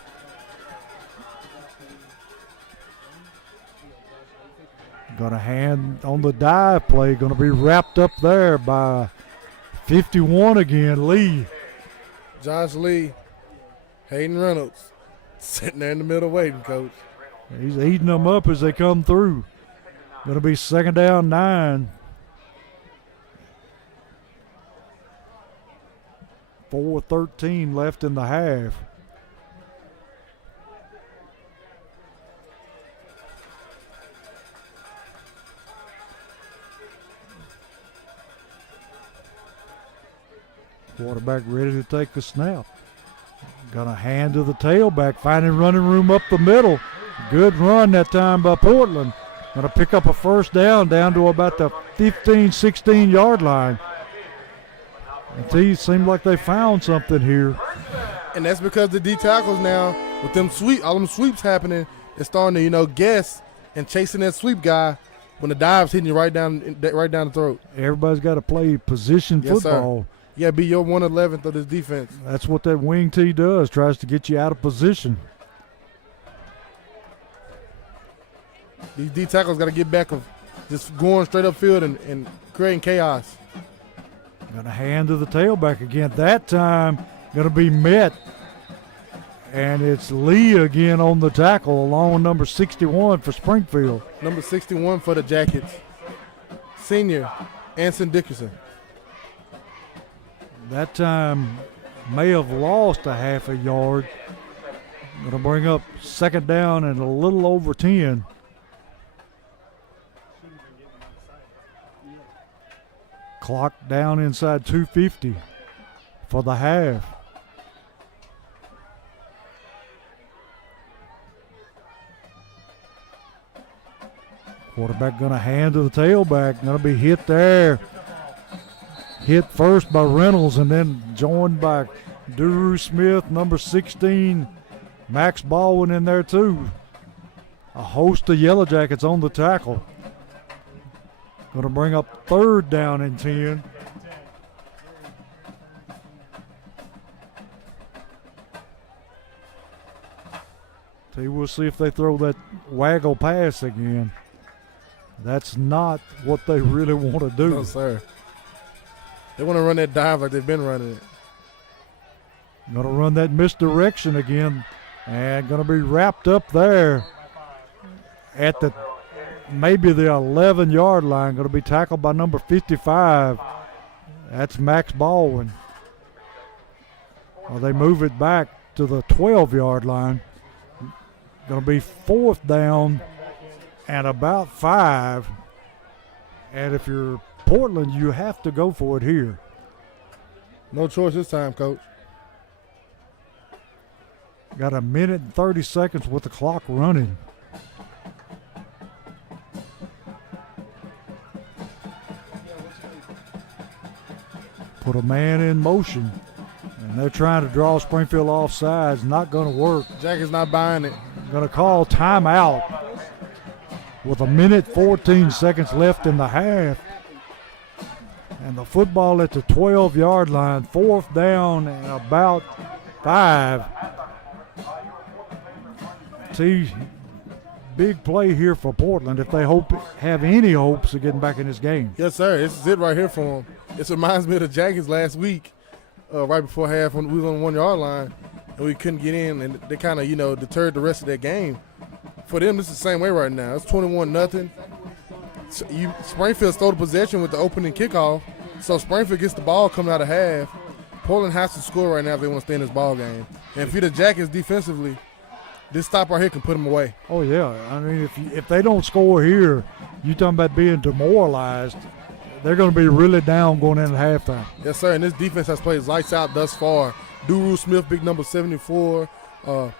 Got a hand on the dive play. Going to be wrapped up there by 51 again, Lee. Josh Lee, Hayden Reynolds, sitting there in the middle waiting, Coach. He's eating them up as they come through. Going to be 2nd down 9. 4:13 left in the half. Quarterback ready to take the snap. Got a hand to the tailback, finding running room up the middle. Good run that time by Portland. Going to pick up a first down to about the 15, 16-yard line. It seemed like they found something here. And that's because the D tackles now, with them all them sweeps happening, they're starting to, guess and chasing that sweep guy when the dive's hitting you right down the throat. Everybody's got to play position football. Sir. Yeah, be your 1/11th of this defense. That's what that wing tee does, tries to get you out of position. These D tackles got to get back of just going straight upfield and creating chaos. Going to hand to the tailback again. That time going to be met. And it's Lee again on the tackle along with number 61 for Springfield. Number 61 for the Jackets, senior Anson Dickerson. That time may have lost a half a yard. Going to bring up 2nd down and a little over 10. Clock down inside 2:50 for the half. Quarterback going to hand to the tailback. Going to be hit there. Hit first by Reynolds and then joined by Duru Smith, number 16. Max Baldwin in there too. A host of Yellow Jackets on the tackle. Going to bring up 3rd down and 10. We'll see if they throw that waggle pass again. That's not what they really want to do. No, sir. They want to run that dive like they've been running it. Going to run that misdirection again and going to be wrapped up there at maybe the 11-yard line. Going to be tackled by number 55. That's Max Baldwin. Well, they move it back to the 12-yard line. Going to be 4th down and about 5. And if you're Portland, you have to go for it here. No choice this time, Coach. Got 1 minute and 30 seconds with the clock running. Put a man in motion. And they're trying to draw Springfield off sides. Not going to work. Jack is not buying it. Going to call timeout with 1 minute 14 seconds left in the half. And the football at the 12-yard line, 4th down and about 5. See, big play here for Portland if they have any hopes of getting back in this game. Yes, sir. This is it right here for them. This reminds me of the Jackets last week, right before half when we was on the 1-yard line and we couldn't get in, and they kind of, deterred the rest of that game. For them, this is the same way right now. It's 21-0. Springfield stole the possession with the opening kickoff, so Springfield gets the ball coming out of half. Portland has to score right now if they want to stay in this ball game. And if you're the Jackets defensively, this stop right here can put them away. Oh, yeah. I mean, if they don't score here, you talking about being demoralized, they're going to be really down going into halftime. Yes, sir, and this defense has played lights out thus far. Duru Smith, big number 74.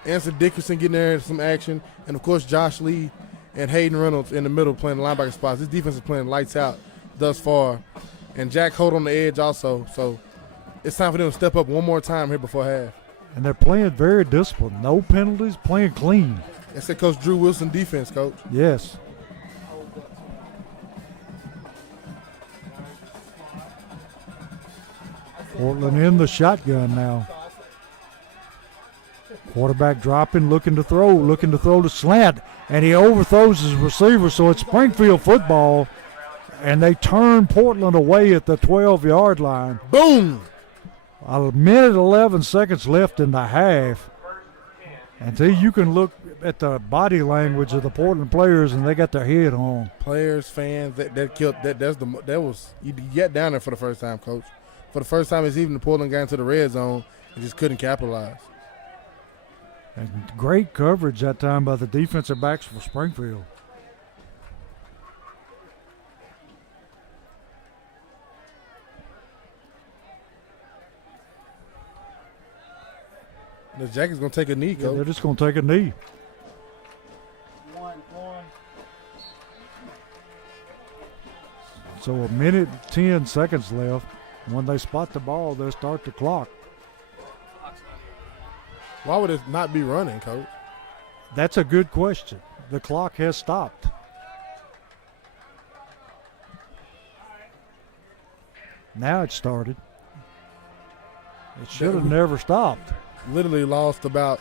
Anson Dickerson getting there in some action. And, of course, Josh Lee and Hayden Reynolds in the middle playing the linebacker spots. This defense is playing lights out thus far. And Jack Holt on the edge also. So it's time for them to step up one more time here before half. And they're playing very disciplined. No penalties, playing clean. That's the Coach Drew Wilson defense, Coach. Yes. Portland in the shotgun now. Quarterback dropping, looking to throw the slant, and he overthrows his receiver, so it's Springfield football, and they turn Portland away at the 12-yard line. Boom! A minute 11 seconds left in the half. Until you can look at the body language of the Portland players, and they got their head on. Players, fans, that killed. That was you get down there for the first time, Coach. For the first time, it's even the Portland got into the red zone and just couldn't capitalize. And great coverage that time by the defensive backs for Springfield. The Jackets going to take a knee, Yeah, Coach. they're just going to take a knee. One. So a minute 10 seconds left. When they spot the ball, they'll start the clock. Why would it not be running, Coach? That's a good question. The clock has stopped. Now it started. It should have never stopped. Literally lost about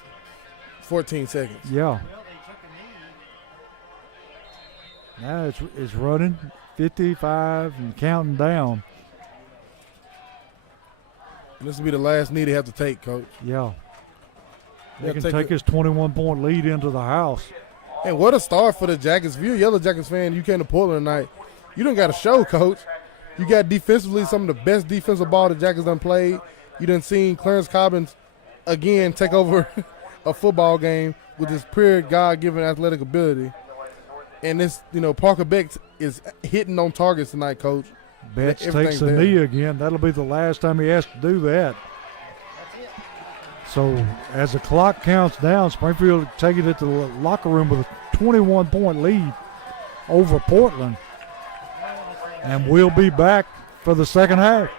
14 seconds. Yeah. Now it's running 55 and counting down. And this will be the last knee they have to take, Coach. Yeah. They They'll can take take his 21-point lead into the house. And what a start for the Jackets. If you're a Yellow Jackets fan, you came to Portland tonight, you done got a show, Coach. You got defensively some of the best defensive ball the Jackets done played. You done seen Clarence Cobbins again take over a football game with his pure God-given athletic ability. And this, Parker Beck is hitting on targets tonight, Coach. Betts takes Everything's the there. knee again. That'll be the last time he has to do that. So as the clock counts down, Springfield taking it to the locker room with a 21-point lead over Portland. And we'll be back for the second half.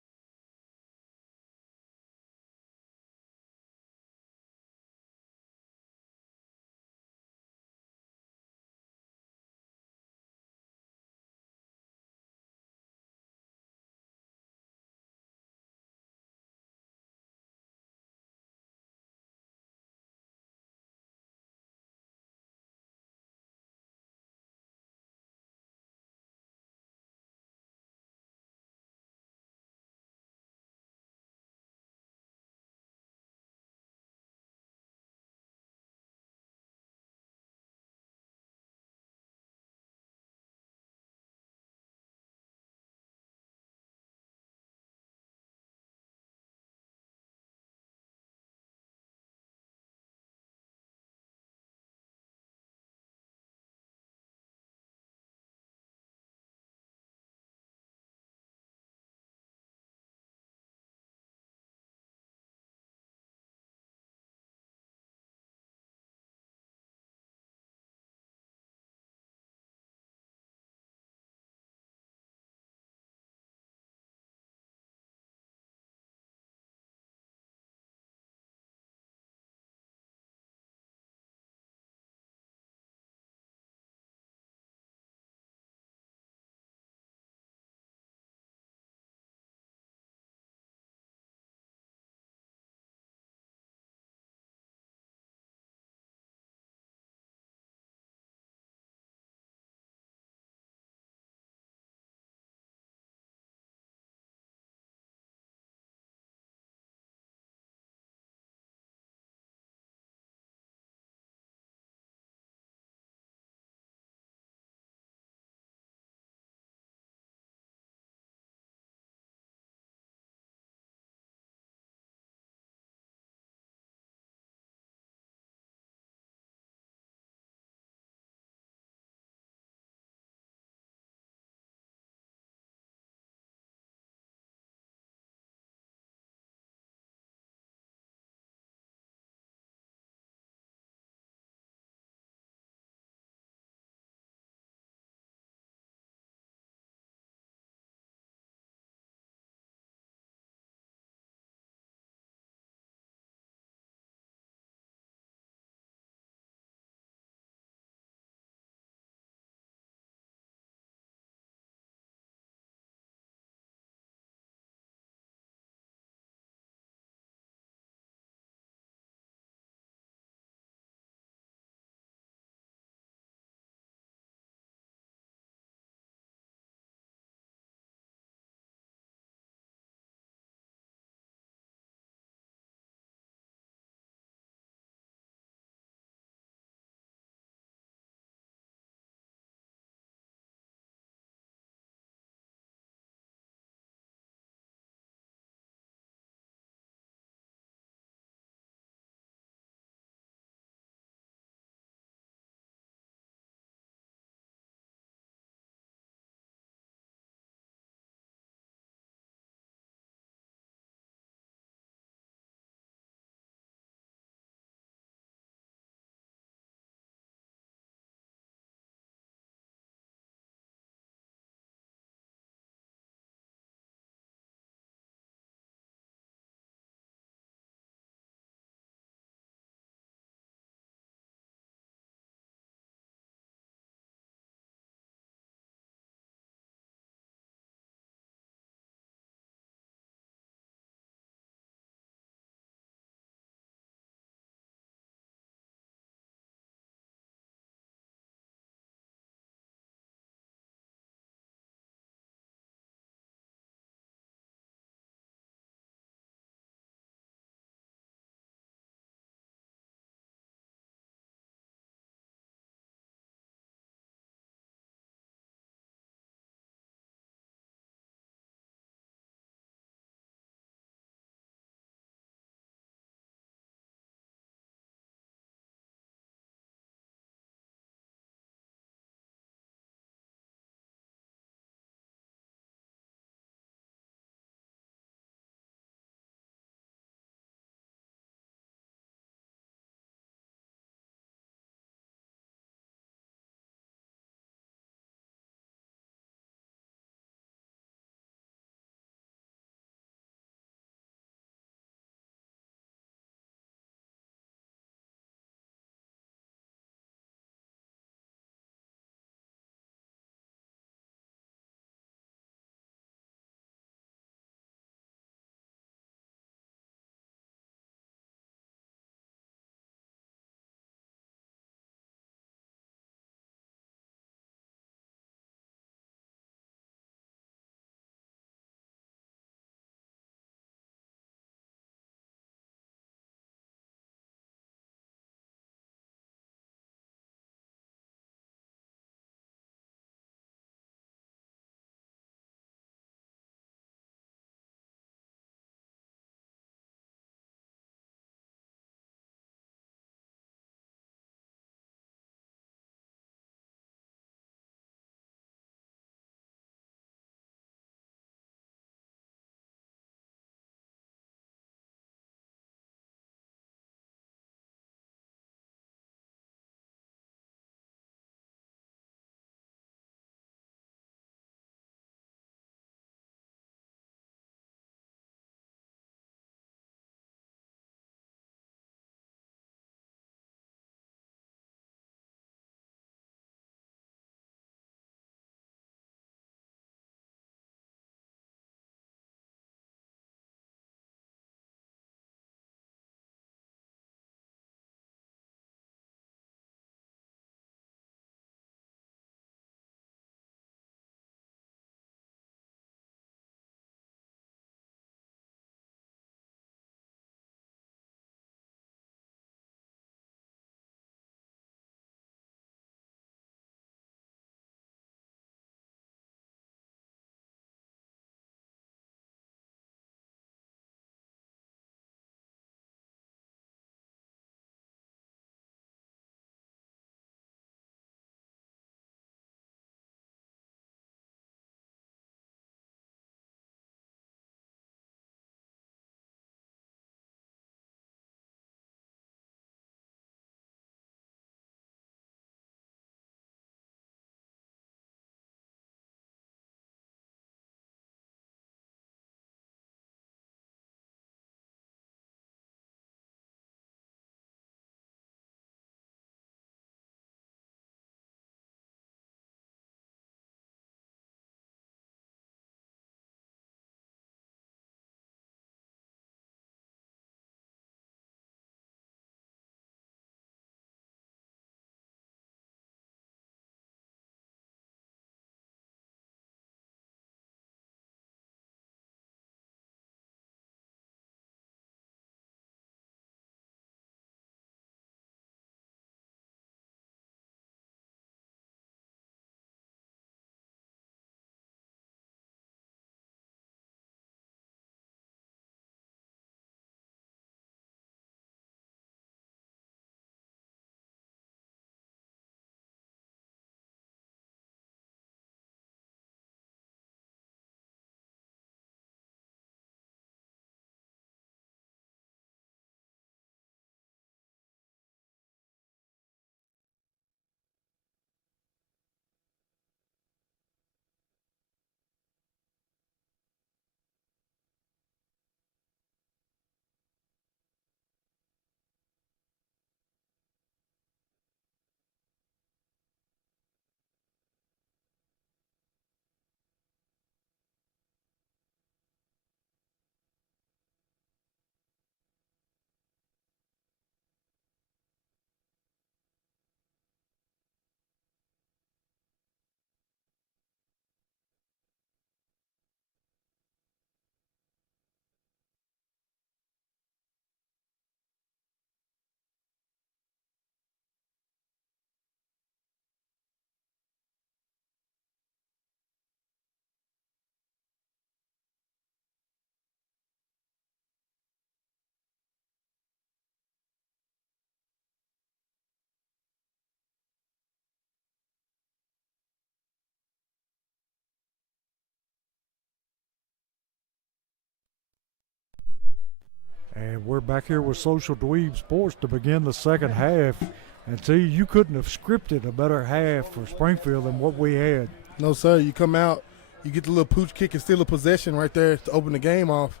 And we're back here with Social Dweeb Sports to begin the second half. And see, you couldn't have scripted a better half for Springfield than what we had. No, sir. You come out, you get the little pooch kick and steal a possession right there to open the game off.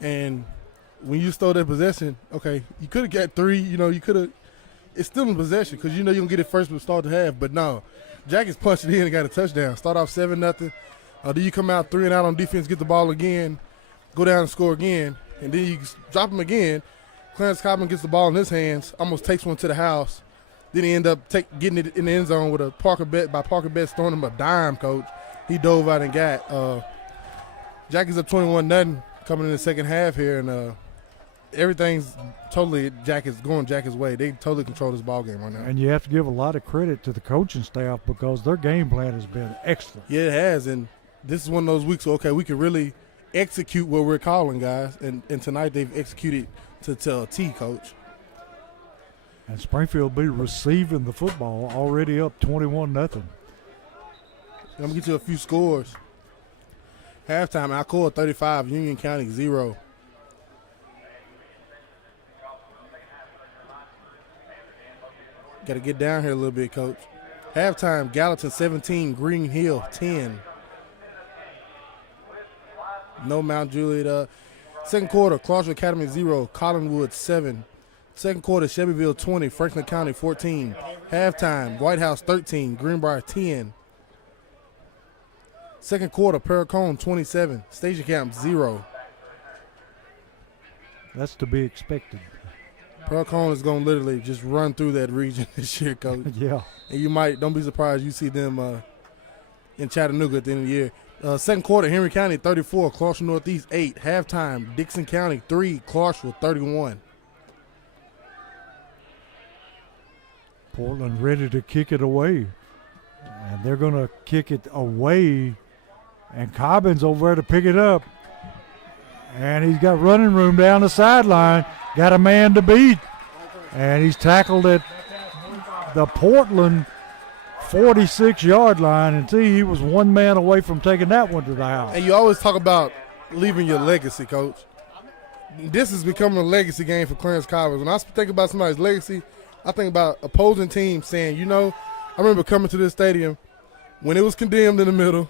And when you stole that possession, okay, you could have got 3. You could have. It's still in possession because you're going to get it first but start the half. But no, Jackets punched it in and got a touchdown. Start off 7-0. Then you come out 3 and out on defense, get the ball again, go down and score again. And then you drop him again. Clarence Cobbin gets the ball in his hands, almost takes one to the house. Then he end up getting it in the end zone with a Parker Betts throwing him a dime, coach. He dove out and got. Jackie's up 21-0 coming in the second half here, and everything's totally going Jackie's way. They totally control this ball game right now. And you have to give a lot of credit to the coaching staff because their game plan has been excellent. Yeah, it has, and this is one of those weeks, okay, we can really execute what we're calling, guys, and tonight they've executed to a T, coach. And Springfield be receiving the football already up 21-0. I'm going to get you a few scores. Halftime, Alcoa 35, Union County 0. Got to get down here a little bit, coach. Halftime, Gallatin 17, Green Hill 10. No Mount Juliet. Second quarter, Clarksville Academy 0, Collinwood 7. Second quarter, Shelbyville 20, Franklin County 14. Halftime, White House 13, Greenbrier 10. Second quarter, Perricone 27, Station Camp 0. That's to be expected. Perricone is going to literally just run through that region this year, coach. Yeah. And don't be surprised you see them in Chattanooga at the end of the year. Second quarter, Henry County 34, Clarksville Northeast 8. Halftime, Dixon County 3, Clarksville 31. Portland ready to kick it away. And they're going to kick it away. And Cobbins over there to pick it up. And he's got running room down the sideline. Got a man to beat. And he's tackled at the Portland 46-yard line, and see, he was one man away from taking that one to the house. And you always talk about leaving your legacy, coach. This is becoming a legacy game for Clarence Cobbins. When I think about somebody's legacy, I think about opposing teams saying, I remember coming to this stadium when it was condemned in the middle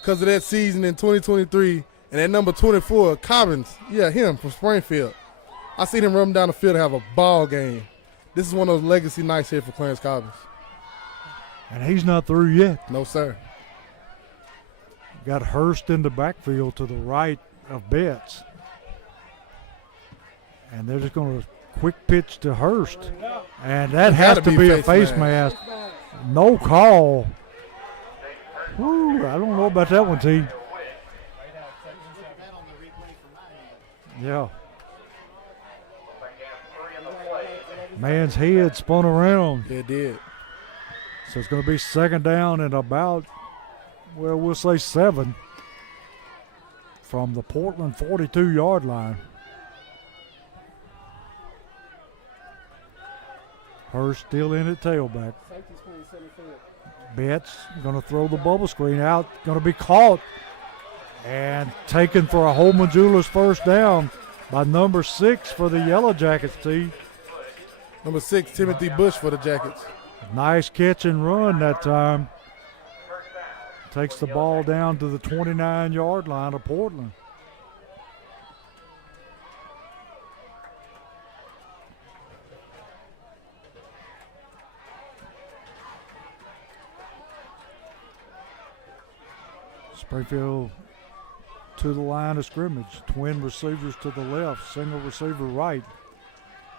because of that season in 2023, and at number 24, Cobbins, him from Springfield. I seen him run down the field and have a ball game. This is one of those legacy nights here for Clarence Cobbins. And he's not through yet. No, sir. Got Hurst in the backfield to the right of Betts. And they're just going to quick pitch to Hurst. And that has to be a face mask. No call. Whew, I don't know about that one, T. Yeah. Man's head spun around. It did. So it's going to be second down and about, we'll say 7 from the Portland 42-yard line. Hurst still in at tailback. Betts going to throw the bubble screen out, going to be caught and taken for a Holman Jewelers first down by number 6 for the Yellow Jackets, T. Number 6, Timothy Bush for the Jackets. Nice catch and run that time. Takes the ball down to the 29-yard line of Portland. Springfield to the line of scrimmage. Twin receivers to the left, single receiver right.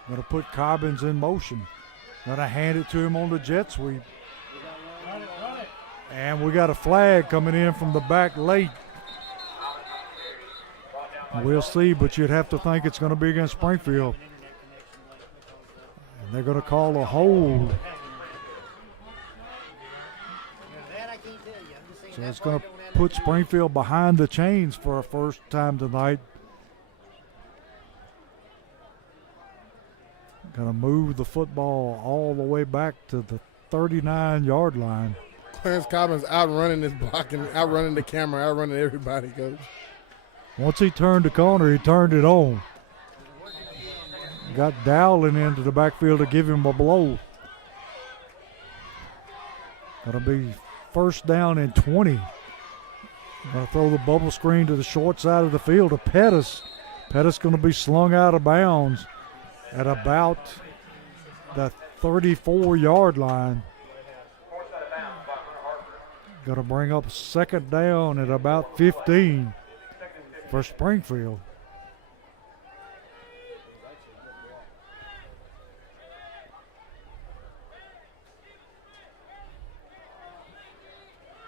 Going to put Cobbins in motion. Going to hand it to him on the jet sweep. And we got a flag coming in from the back late. We'll see, but you'd have to think it's going to be against Springfield. And they're going to call a hold. So it's going to put Springfield behind the chains for a first time tonight. Going to move the football all the way back to the 39-yard line. Clarence Cobbins outrunning this blocking, outrunning the camera, outrunning everybody, coach. Once he turned the corner, he turned it on. got Dowling into the backfield to give him a blow. Gonna be first down and 20. Gonna throw the bubble screen to the short side of the field to Pettis. Pettis gonna be slung out of bounds at about the 34-yard line. Gonna bring up second down at about 15 for Springfield.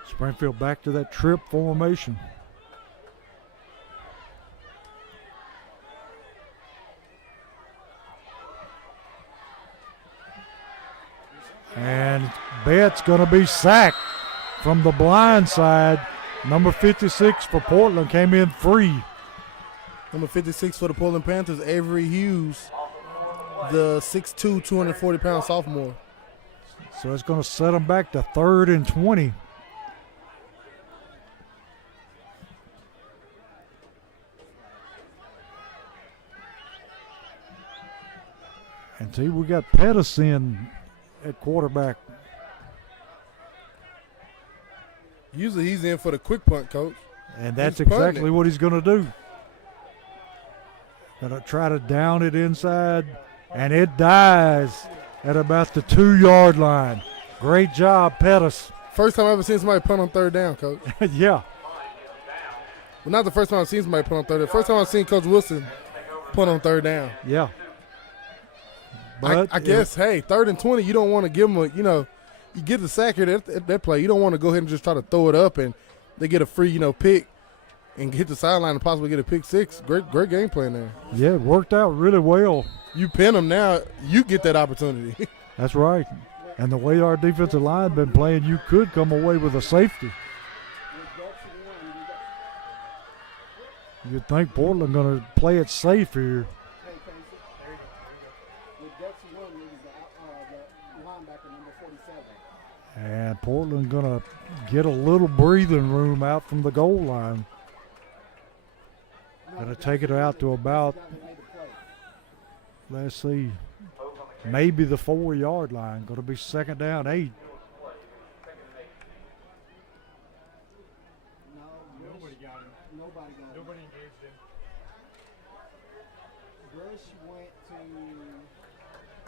Springfield back to that trip formation. And Betts going to be sacked from the blind side. Number 56 for Portland came in free. Number 56 for the Portland Panthers, Avery Hughes, the 6'2", 240-pound sophomore. So it's going to set them back to 3rd and 20. And see, we got Pettis in at quarterback. Usually he's in for the quick punt, Coach. And that's He's punting exactly it. what he's going to do. Going to try to down it inside, and it dies at about the 2-yard line. Great job, Pettis. First time I've ever seen somebody punt on 3rd down, Coach. Yeah, Well, not the first time I've seen somebody punt on 3rd down. First time I've seen Coach Wilson punt on 3rd down. yeah. But I guess, hey, 3rd and 20, you don't want to give them you get the sack here at that play. You don't want to go ahead and just try to throw it up and they get a free, pick and hit the sideline and possibly get a pick six. Great game plan there. Yeah, it worked out really well. You pin them now, you get that opportunity. That's right. And the way our defensive line been playing, you could come away with a safety. You'd think Portland going to play it safe here. And Portland going to get a little breathing room out from the goal line. Going to take it out to about, let's see, maybe the 4-yard line. Going to be 2nd down, 8. Nobody got him. Nobody engaged him. Bush went to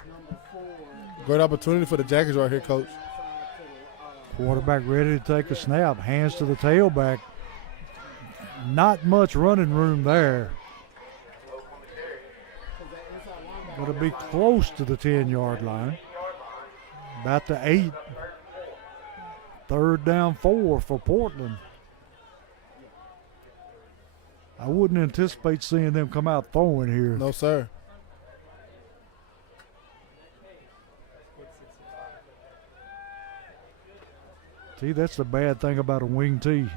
number 4. Great opportunity for the Jackets right here, Coach. Quarterback ready to take a snap. Hands to the tailback. Not much running room there. Going to be close to the 10-yard line. About the 8. 3rd down 4 for Portland. I wouldn't anticipate seeing them come out throwing here. No, sir. See, that's the bad thing about a wing tee.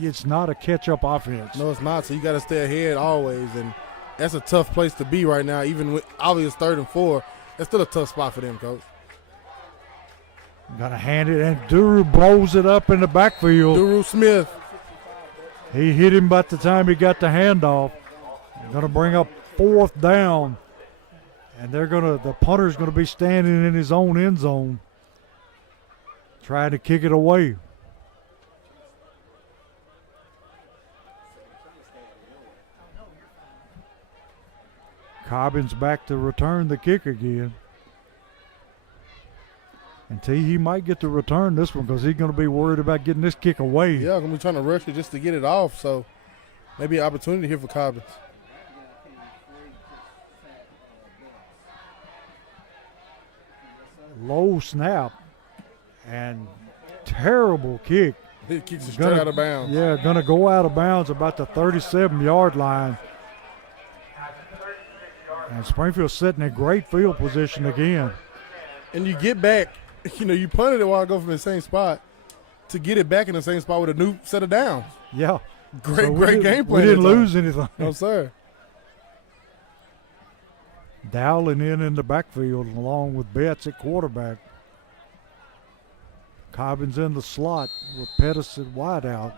It's not a catch-up offense. No, it's not. So you got to stay ahead always, and that's a tough place to be right now. Even with obviously 3rd and 4, that's still a tough spot for them, Coach. Got to hand it, and Duru blows it up in the backfield. Duru Smith. He hit him by the time he got the handoff. Going to bring up 4th down, and the punter's going to be standing in his own end zone, trying to kick it away. Cobbins back to return the kick again. And he might get to return this one because he's going to be worried about getting this kick away. Yeah, going to be trying to rush it just to get it off. So maybe an opportunity here for Cobbins. Low snap and terrible kick. He kicks it straight out of bounds. Yeah, going to go out of bounds about the 37-yard line. And Springfield sitting in great field position again. And you get back, you punted it a while ago from the same spot to get it back in the same spot with a new set of downs. Yeah. Great game plan. We didn't lose anything. No, sir. Dowling in the backfield along with Betts at quarterback. Cobbins in the slot with Pettis at wideout.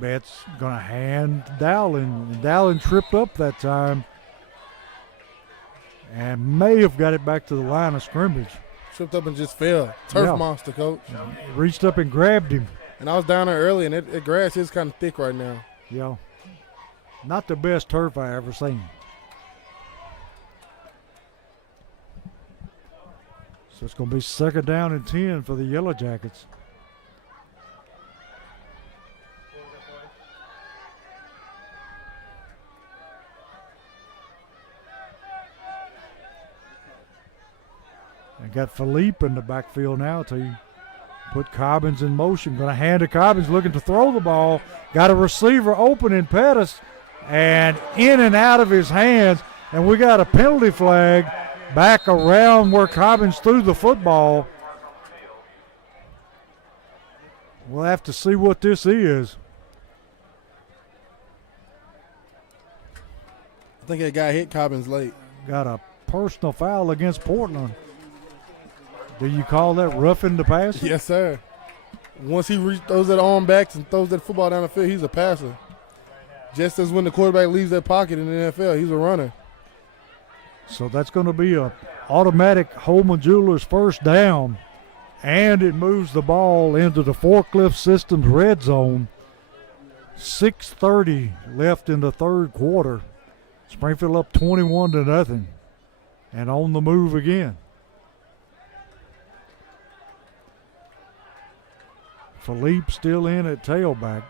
Betts going to hand Dowling. Dowling tripped up that time and may have got it back to the line of scrimmage. Tripped up and just fell. Turf Yeah. monster, Coach. Reached up and grabbed him. And I was down there early, and the grass is kind of thick right now. Yeah. Not the best turf I ever seen. So it's going to be 2nd down and 10 for the Yellow Jackets. And got Philippe in the backfield now to put Cobbins in motion. Going to hand to Cobbins, looking to throw the ball. Got a receiver open in Pettis, and in and out of his hands. And we got a penalty flag back around where Cobbins threw the football. We'll have to see what this is. I think that guy hit Cobbins late. Got a personal foul against Portland. Do you call that roughing the passer? Yes, sir. Once he throws that arm back and throws that football down the field, he's a passer. Just as when the quarterback leaves that pocket in the NFL, he's a runner. So that's going to be a automatic Holman Jewelers 1st down, and it moves the ball into the Forklift Systems red zone. 6:30 left in the 3rd quarter. Springfield up 21-0, and on the move again. Philippe still in at tailback.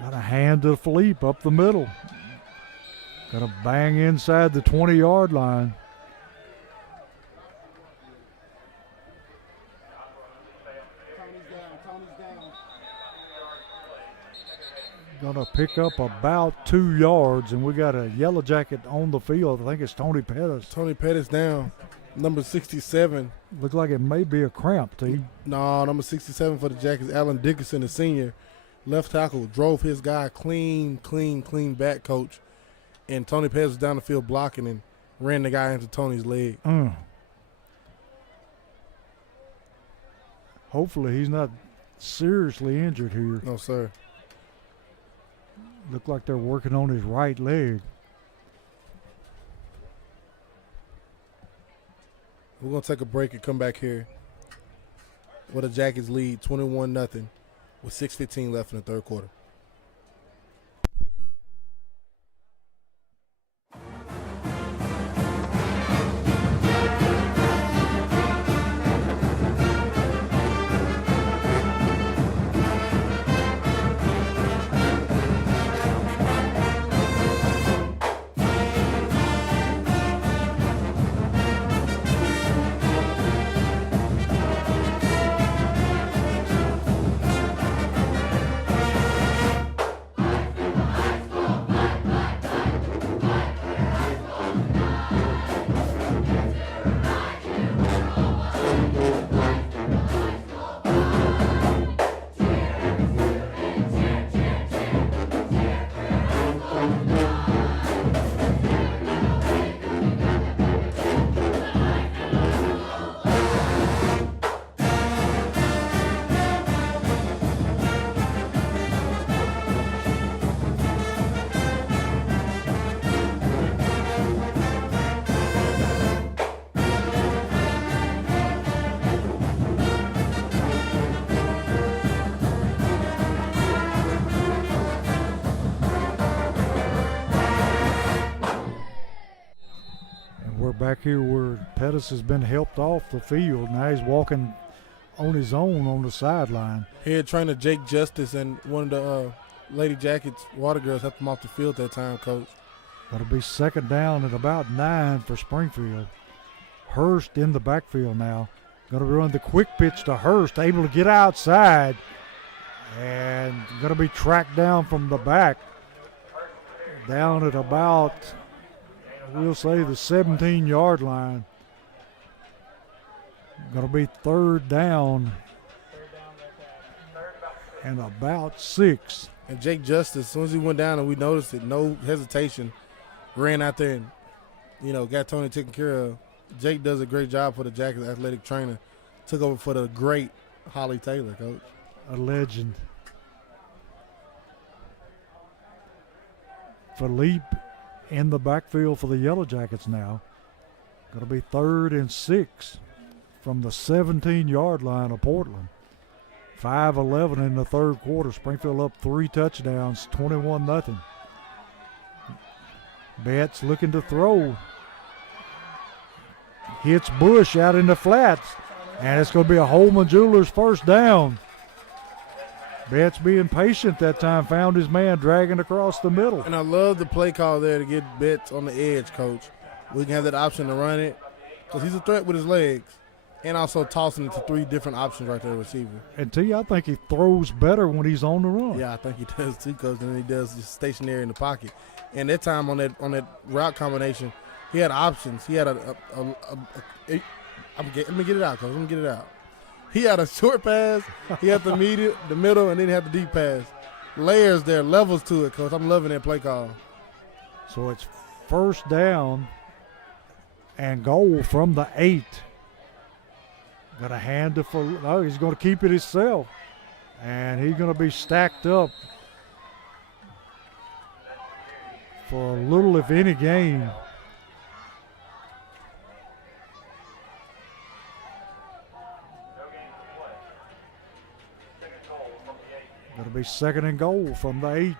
Got a hand to Philippe up the middle. Got to bang inside the 20-yard line. Going to pick up about 2 yards, and we got a Yellow Jacket on the field. I think it's Tony Pettis. Tony Pettis down. Number 67. Looks like it may be a cramp, T. No, number 67 for the Jackets, Alan Dickerson, the senior. Left tackle, drove his guy clean back, Coach. And Tony Pettis was down the field blocking and ran the guy into Tony's leg. Hopefully he's not seriously injured here. No, sir. Looked like they're working on his right leg. We're going to take a break and come back here where the Jackets lead 21-0 with 6:15 left in the 3rd quarter. Back here where Pettis has been helped off the field. Now he's walking on his own on the sideline. Head trainer Jake Justice and one of the Lady Jackets Water Girls helped him off the field that time, Coach. That'll be 2nd down at about 9 for Springfield. Hurst in the backfield now. Going to run the quick pitch to Hurst, able to get outside, and going to be tracked down from the back. Down at about, we'll say, the 17-yard line. Going to be 3rd down and about 6. And Jake Justice, as soon as he went down and we noticed it, no hesitation, ran out there and got Tony taken care of. Jake does a great job for the Jackets athletic trainer. Took over for the great Holly Taylor, Coach. A legend. Philippe in the backfield for the Yellow Jackets now. Going to be 3rd and 6 from the 17-yard line of Portland. 5-11 in the third quarter. Springfield up 3 touchdowns, 21-0. Betts looking to throw. Hits Bush out in the flats. And it's going to be a Holman Jewelers first down. Betts being patient that time, found his man dragging across the middle. And I love the play call there to get Betts on the edge, Coach. We can have that option to run it because he's a threat with his legs, and also tossing it to 3 different options right there, receiver. And T, I think he throws better when he's on the run. Yeah, I think he does too, Coach, than he does just stationary in the pocket. And that time on that route combination, he had options. He had let me get it out, Coach. Let me get it out. He had a short pass, he had the middle, and then he had the deep pass. Layers there, levels to it, Coach. I'm loving that play call. So it's first down and goal from the 8. Got a hand to he's going to keep it himself. And he's going to be stacked up for a little, if any, gain. Going to be 2nd and goal from the 8.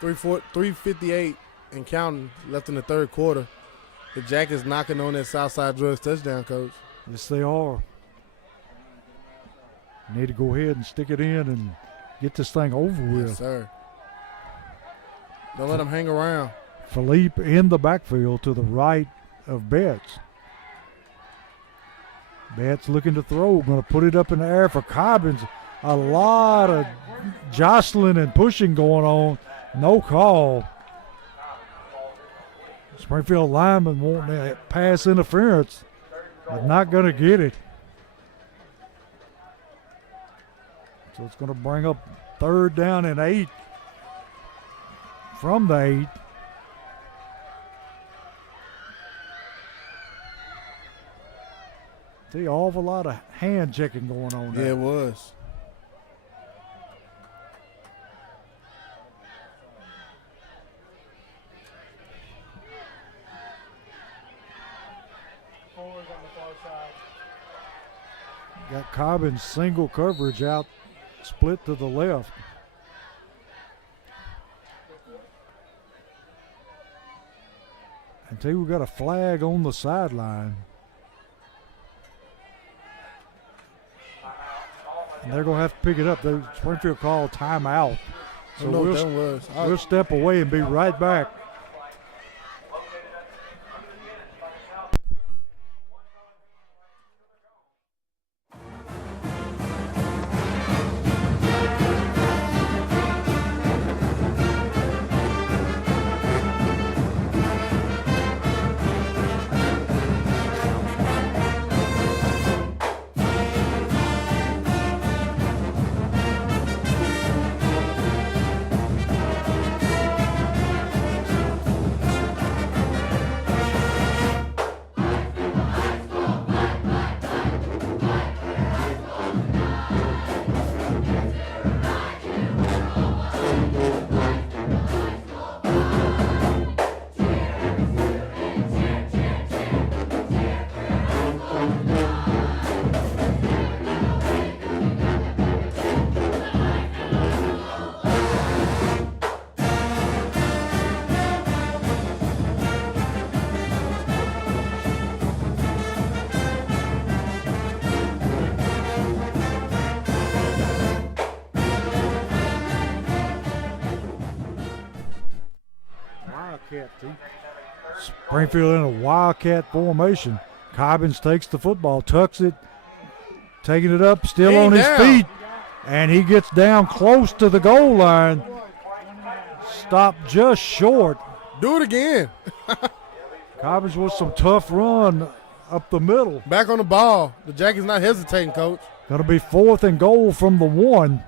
3:58 and counting left in the third quarter. The Jackets knocking on that Southside Drugs touchdown, Coach. Yes, they are. Need to go ahead and stick it in and get this thing over with. Yes, sir. Don't let them hang around. Philippe in the backfield to the right of Betts. Betts looking to throw, going to put it up in the air for Cobbins. A lot of jostling and pushing going on. No call. Springfield lineman wanting that pass interference, but not going to get it. So it's going to bring up 3rd down and 8 from the 8. See, awful lot of hand checking going on there. Yeah, it was. Forward on the far side. Got Cobbins single coverage out, split to the left. And we got a flag on the sideline. And they're going to have to pick it up. The Springfield called timeout. So I know what that was. we'll step away and be right back. Springfield in a wildcat formation. Cobbins takes the football, tucks it, taking it up, still on his feet, and he gets down close to the goal line. Stopped just short. Do it again. Cobbins with some tough run up the middle. Back on the ball. The Jackets not hesitating, Coach. Going to be 4th and goal from the 1.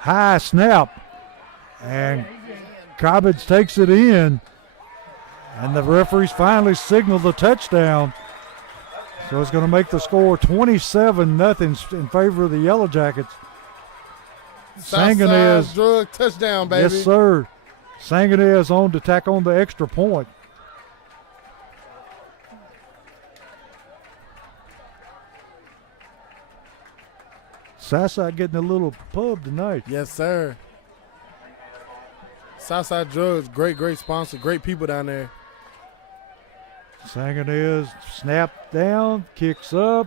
high snap, and Cobbage takes it in, and the referees finally signal the touchdown. So it's going to make the score 27-0 in favor of the Yellow Jackets. Southside drug touchdown, baby. Yes, sir. Sangonez on to tack on the extra point. Southside getting a little pub tonight. Yes, sir. Southside Drugs, great sponsor, great people down there. Sangonez snap down, kicks up,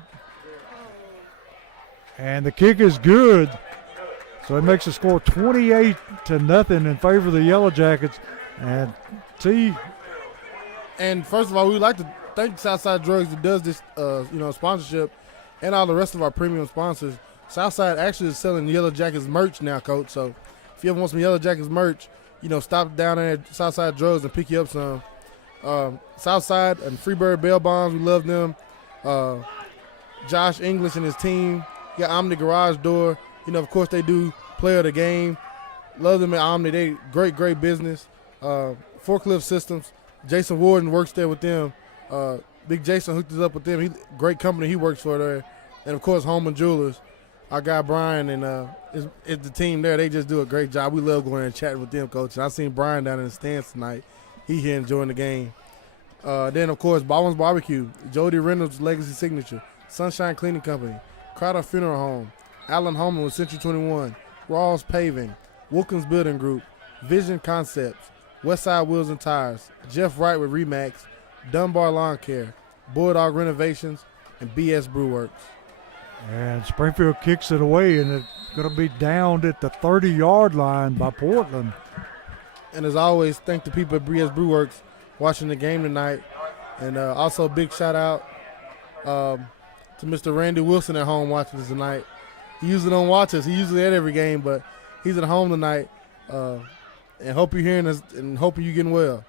and the kick is good. So it makes the score 28-0 in favor of the Yellow Jackets. And And first of all, we'd like to thank Southside Drugs that does this, sponsorship, and all the rest of our premium sponsors. Southside actually is selling Yellow Jackets merch now, Coach. So if you ever want some Yellow Jackets merch, stop down there at Southside Drugs and pick you up some. Southside and Freebird Bail Bonds, we love them. Josh English and his team. You got Omni Garage Door. Of course, they do Player of the Game. Love them at Omni. They great business. Forklift Systems. Jason Warden works there with them. Big Jason hooked us up with them. Great company he works for there. And, of course, Holman Jewelers. Our guy Brian and is the team there. They just do a great job. We love going and chatting with them, Coach. And I seen Brian down in the stands tonight. He here enjoying the game. Then, of course, Baldwin's Barbecue. Jody Reynolds' Legacy Signature. Sunshine Cleaning Company. Crowder Funeral Home. Alan Holman with Century 21, Rawls Paving, Wilkins Building Group, Vision Concepts, Westside Wheels and Tires, Jeff Wright with Remax, Dunbar Lawn Care, Bulldog Renovations, and BS Brew Works. And Springfield kicks it away, and it's going to be downed at the 30-yard line by Portland. And as always, thank the people at BS Brew Works watching the game tonight. And also a big shout out to Mr. Randy Wilson at home watching us tonight. He usually don't watch us. He usually at every game, but he's at home tonight. And hope you're hearing us and hoping you're getting well.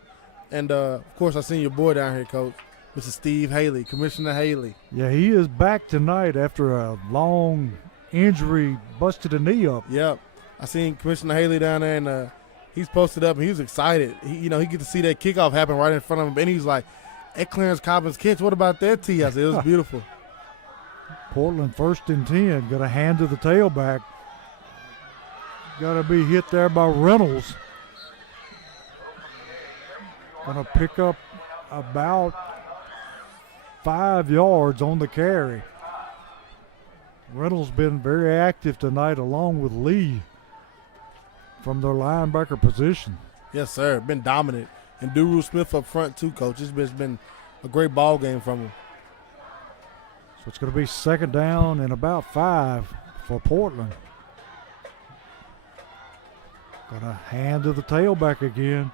And, of course, I seen your boy down here, Coach, Mr. Steve Haley, Commissioner Haley. Yeah, he is back tonight after a long injury, busted a knee up. Yep. I seen Commissioner Haley down there, and he's posted up, and he was excited. He get to see that kickoff happen right in front of him, and he's like, "Hey, Clarence Cobbins catch, what about that tee?" I said, it was beautiful. Portland 1st and 10. Got a hand to the tailback. Got to be hit there by Reynolds. Going to pick up about 5 yards on the carry. Reynolds been very active tonight along with Lee from their linebacker position. Yes, sir. Been dominant. And Duru Smith up front too, Coach. It's been a great ball game from him. So it's going to be 2nd down and about 5 for Portland. Going to hand to the tailback again.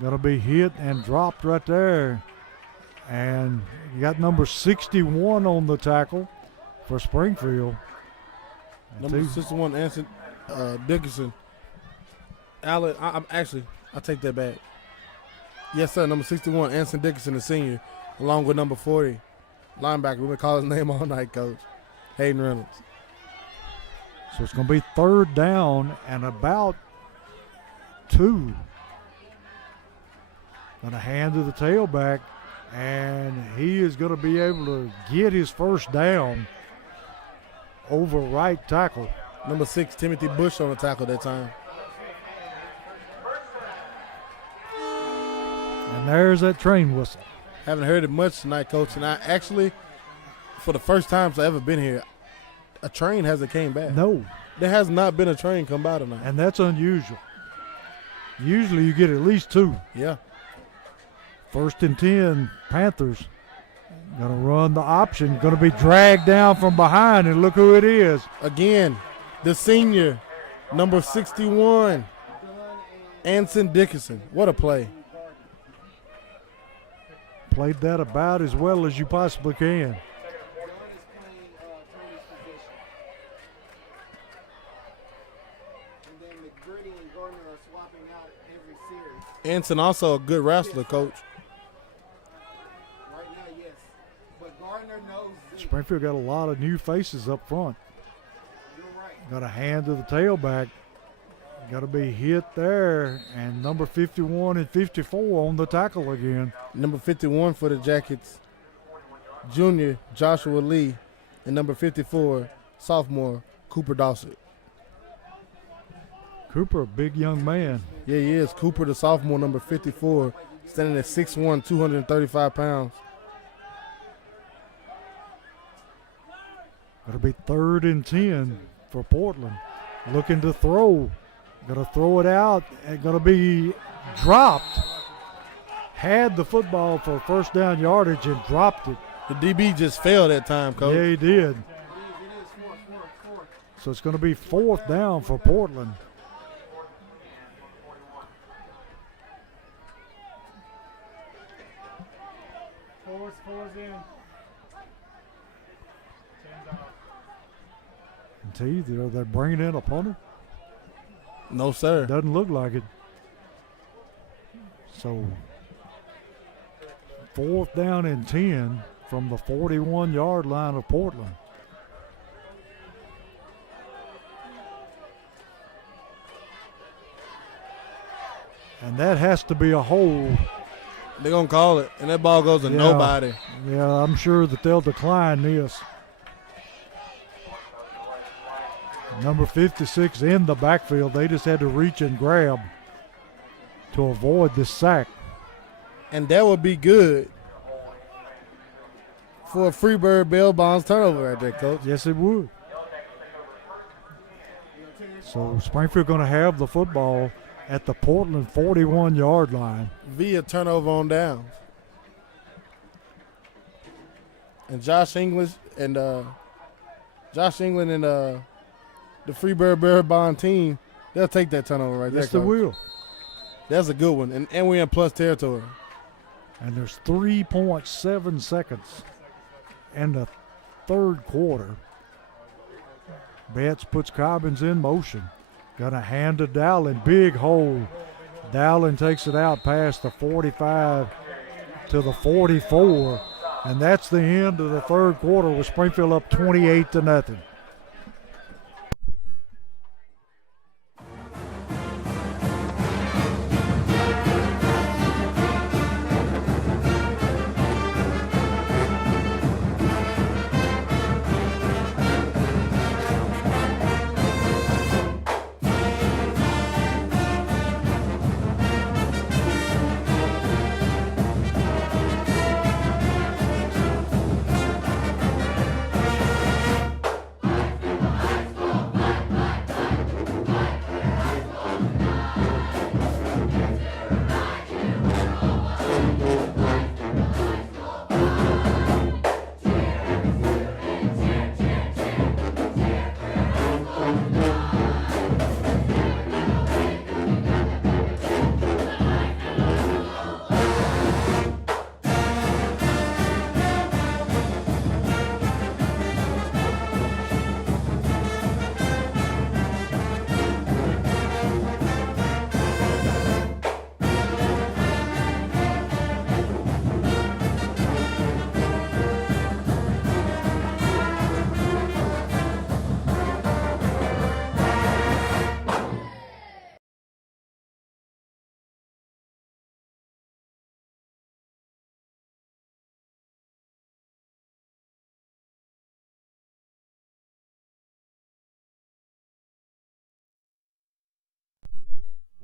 Going to be hit and dropped right there. And you got number 61 on the tackle for Springfield. Number 61, Anson Dickinson. Allen, I take that back. Yes, sir. Number 61, Anson Dickinson, the senior, along with number 40, linebacker. We've been calling his name all night, Coach. Hayden Reynolds. So it's going to be 3rd down and about 2. Going to hand to the tailback, and he is going to be able to get his 1st down over right tackle. Number 6, Timothy Bush on the tackle that time. And there's that train whistle. Haven't heard it much tonight, Coach. And I actually, for the first time since I've ever been here, a train hasn't came back. No. There has not been a train come by tonight. And that's unusual. Usually you get at least 2. Yeah. 1st and 10, Panthers. Going to run the option. Going to be dragged down from behind, and look who it is. Again, the senior, number 61, Anson Dickinson. What a play. Played that about as well as you possibly can. Anson also a good wrestler, Coach. Right now, yes. But Gardner knows Springfield got a lot of new faces up front. You're right. Got a hand to the tailback. Got to be hit there, and number 51 and 54 on the tackle again. Number 51 for the Jackets, junior Joshua Lee, and number 54, sophomore Cooper Dawson. Cooper, a big young man. Yeah, he is. Cooper, the sophomore, number 54, standing at 6'1", 235 pounds. It'll be 3rd and 10 for Portland. Looking to throw. Going to throw it out and going to be dropped. Had the football for first down yardage and dropped it. The DB just fell that time, Coach. Yeah, he did. So it's going to be 4th down for Portland. Fours in. 10's out. And T, they're bringing in a punter. No, sir. Doesn't look like it. So 4th down and 10 from the 41-yard line of Portland. And that has to be a hold. They're going to call it, and that ball goes to nobody. Yeah, I'm sure that they'll decline this. Number 56 in the backfield. They just had to reach and grab to avoid this sack. And that would be good for a Freebird Bell Bonds turnover right there, Coach. Yes, it would. So Springfield going to have the football at the Portland 41-yard line. Via turnover on downs. And Josh England and the Freebird Bear Bond team, they'll take that turnover right there. Yes, they will. That's a good one. And we're in plus territory. And there's 3.7 seconds in the 3rd quarter. Betts puts Cobbins in motion. Got a hand to Dowling. Big hole. Dowling takes it out past the 45 to the 44. And that's the end of the 3rd quarter with Springfield up 28-0.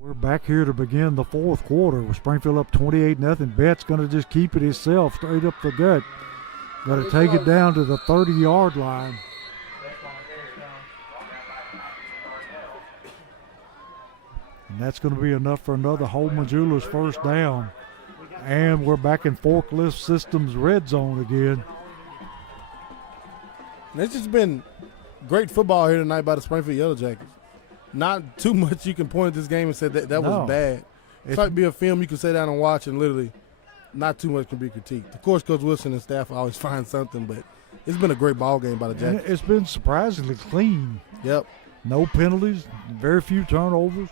We're back here to begin the 4th quarter with Springfield up 28-0. Betts going to just keep it himself straight up the gut. Got to take it down to the 30-yard line. And that's going to be enough for another Holman Jewelers first down. And we're back in Forklift Systems red zone again. And it's just been great football here tonight by the Springfield Yellow Jackets. Not too much you can point at this game and say that No. was bad. It's like be a film you can sit down and watch and literally not too much can be critiqued. Of course, Coach Wilson and staff always find something, but it's been a great ball game by the And Jackets. it's been surprisingly clean. Yep. No penalties, very few turnovers.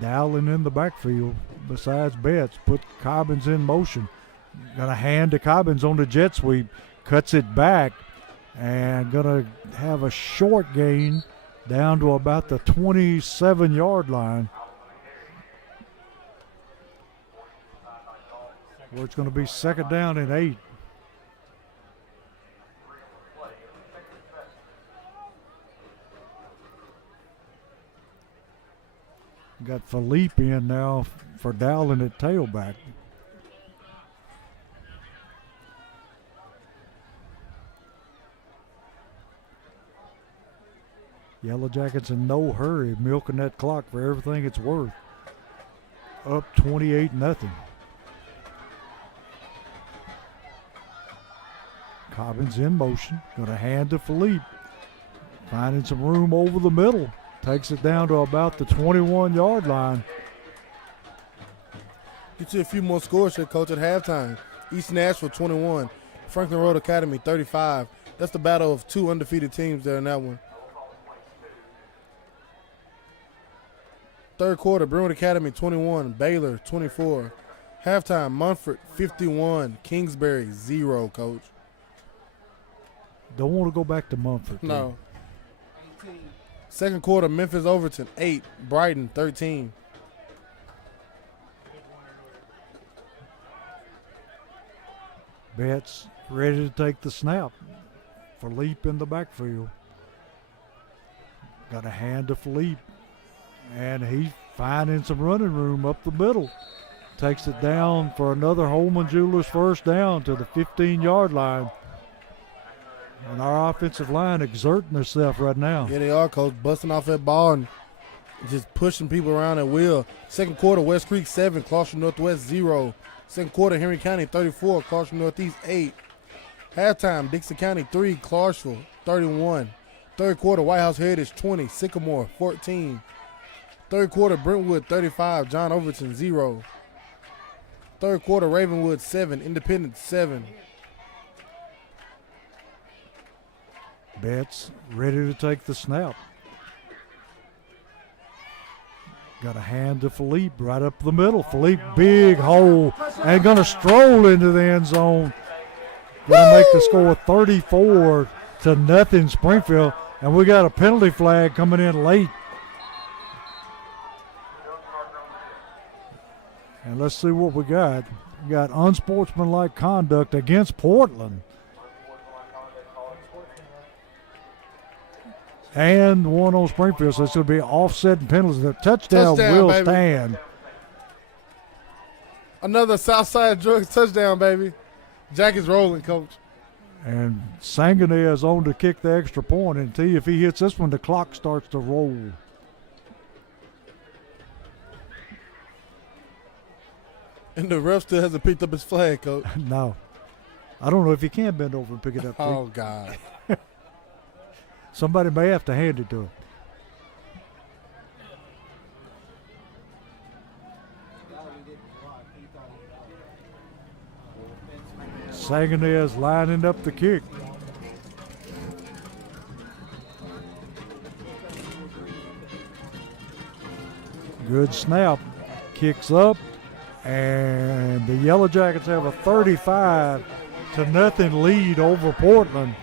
Dowling in the backfield besides Betts. Put Cobbins in motion. Got a hand to Cobbins on the jet sweep. Cuts it back. and going to have a short gain down to about the 27-yard line, where it's going to be 2nd down and 8. Got Philippe in now for Dowling at tailback. Yellow Jackets in no hurry, milking that clock for everything it's worth. Up 28-0. Cobbins in motion, going to hand to Philippe. Finding some room over the middle. Takes it down to about the 21-yard line. Get you a few more scores here, Coach, at halftime. East Nashville 21, Franklin Road Academy 35. That's the battle of 2 undefeated teams there in that one. 3rd quarter, Brentwood Academy 21, Baylor 24. Halftime, Munford 51, Kingsbury 0, Coach. Don't want to go back to Mumford. No. 2nd quarter, Memphis Overton 8, Brighton 13. Betts ready to take the snap. Philippe in the backfield. Got a hand to Philippe. And he's finding some running room up the middle. Takes it down for another Holman Jewelers 1st down to the 15-yard line. And our offensive line exerting themselves right now. Yeah, they are, Coach. Busting off that ball and just pushing people around at will. 2nd quarter, West Creek 7, Clarksville Northwest 0. 2nd quarter, Henry County 34, Clarksville Northeast 8. Halftime, Dixon County 3, Clarksville 31. 3rd quarter, White House Heritage 20, Sycamore 14. 3rd quarter, Brentwood 35, John Overton 0. 3rd quarter, Ravenwood 7, Independence 7. Betts ready to take the snap. Got a hand to Philippe right up the middle. Philippe, big hole, and going to stroll into the end zone. Going to make the score 34-0 Springfield, and we got a penalty flag coming in late. And let's see what we got. We got unsportsmanlike conduct against Portland. And one on Springfield, so it's going to be offsetting penalties. The touchdown will baby. Stand. Another Southside Drugs touchdown, baby. Jack is rolling, Coach. And Sangonez on to kick the extra point. And T, if he hits this one, the clock starts to roll. And the ref still hasn't picked up his flag, Coach. No. I don't know if he can bend over and pick it up. Oh, God. Somebody may have to hand it to him. Sangonez lining up the kick. Good snap. Kicks up. And the Yellow Jackets have a 35-0 lead over Portland.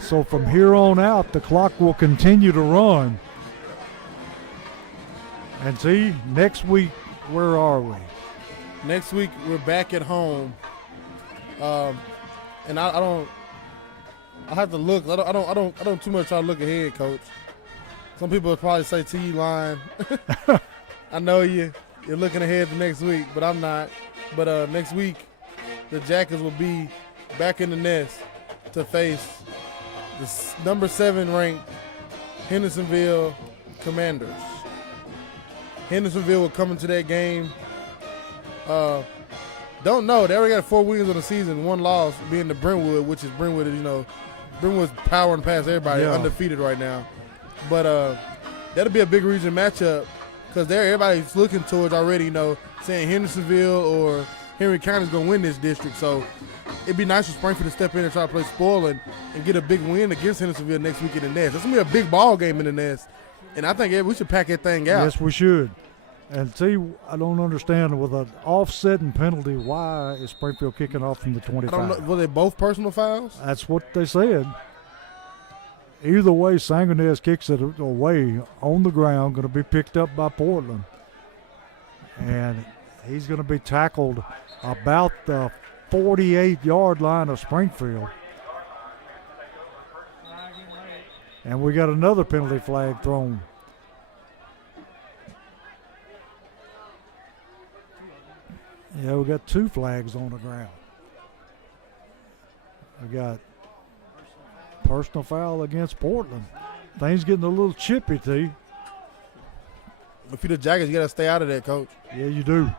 So from here on out, the clock will continue to run. And see, next week, where are we? Next week, we're back at home. And I don't. I have to look. I don't too much try to look ahead, Coach. Some people would probably say TU line. I know you're looking ahead to next week, but I'm not. But next week, the Jackets will be back in the nest to face the number 7 ranked Hendersonville Commanders. Hendersonville will come into that game. Don't know. They already got 4 wins on the season, 1 loss being the Brentwood, which is Brentwood, Brentwood's powering past everybody, undefeated right now. But that'll be a big region matchup because everybody's looking towards already, saying Hendersonville or Henry County's going to win this district. So it'd be nice for Springfield to step in and try to play spoil and get a big win against Hendersonville next week in the Nest. That's going to be a big ball game in the Nest. And I think we should pack that thing out. Yes, we should. And see, I don't understand, with an offsetting penalty, why is Springfield kicking off from the 25? I don't know. Were they both personal fouls? That's what they said. Either way, Sangonez kicks it away on the ground, going to be picked up by Portland. And he's going to be tackled about the 48-yard line of Springfield. And we got another penalty flag thrown. Yeah, we got 2 flags on the ground. We got personal foul against Portland. Things getting a little chippy, T. If you're the Jackets, you got to stay out of that, Coach. Yeah, you do.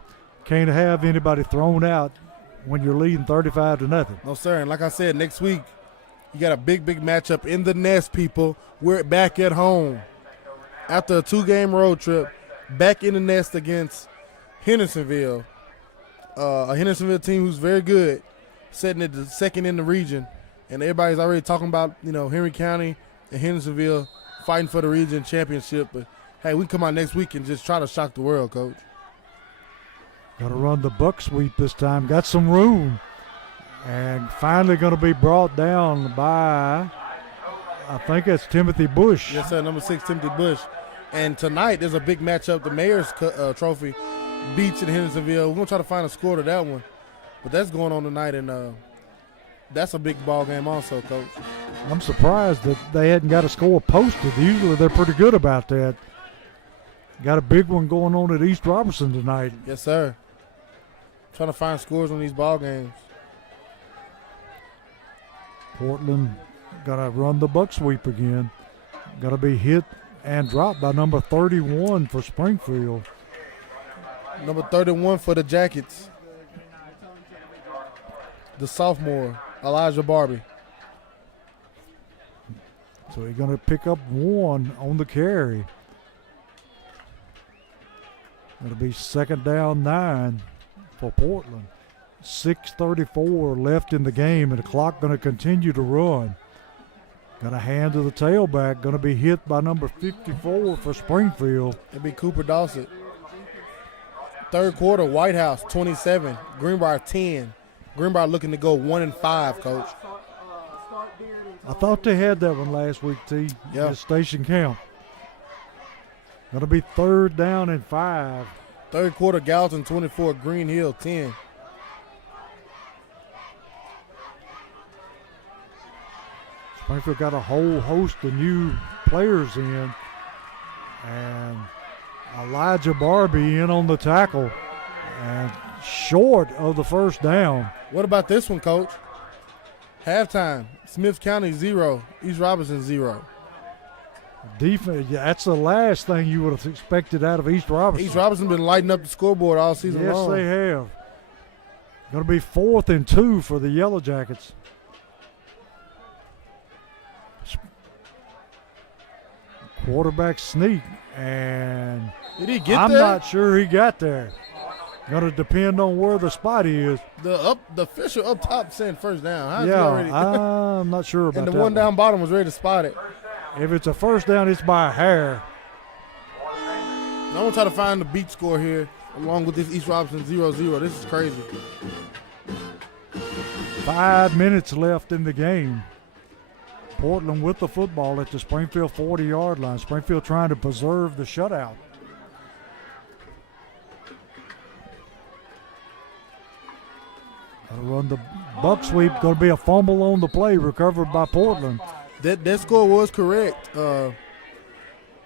Can't have anybody thrown out when you're leading 35-0. No, sir. And like I said, next week, you got a big matchup in the nest, people. We're back at home after a 2-game road trip, back in the nest against Hendersonville. A Hendersonville team who's very good, sitting at the second in the region. And everybody's already talking about, Henry County and Hendersonville fighting for the region championship. But, hey, we come out next week and just try to shock the world, Coach. Got to run the buck sweep this time. Got some room. And finally going to be brought down by, I think that's Timothy Bush. Yes, sir, number 6, Timothy Bush. And tonight there's a big matchup, the Mayor's Trophy. Beach in Hendersonville. We're going to try to find a score to that one. But that's going on tonight, and that's a big ball game also, Coach. I'm surprised that they hadn't got a score posted. Usually they're pretty good about that. Got a big one going on at East Robertson tonight. Yes, sir. Trying to find scores on these ball games. Portland got to run the buck sweep again. Got to be hit and dropped by number 31 for Springfield. Number 31 for the Jackets, the sophomore, Elijah Barbie. So he's going to pick up 1 on the carry. It'll be 2nd down 9 for Portland. 6:34 left in the game, and the clock going to continue to run. Got a hand to the tailback, going to be hit by number 54 for Springfield. It'll be Cooper Dawson. Third quarter, White House 27, Greenbrier 10. Greenbrier looking to go 1-5, Coach. I thought they had that one last week, T. Yeah. At station camp. Going to be 3rd down and 5. Third quarter, Gallatin 24, Green Hill 10. Springfield got a whole host of new players in. And Elijah Barbie in on the tackle and short of the 1st down. What about this one, Coach? Halftime, Smith County 0, East Robertson 0. Defense, that's the last thing you would have expected out of East Robertson. East Robertson been lighting up the scoreboard all season long. Yes, they have. Going to be 4th and 2 for the Yellow Jackets. Quarterback sneak, and did he get I'm there? not sure he got there. Going to depend on where the spot is. The official up top saying 1st down. How's he already? I'm not sure about and the that one down bottom was ready to spot it. If it's a 1st down, it's by a hair. I'm going to try to find the beat score here along with this East Robertson 0-0. This is crazy. 5 minutes left in the game. Portland with the football at the Springfield 40-yard line. Springfield trying to preserve the shutout. Got to run the buck sweep. Going to be a fumble on the play, recovered by Portland. That score was correct.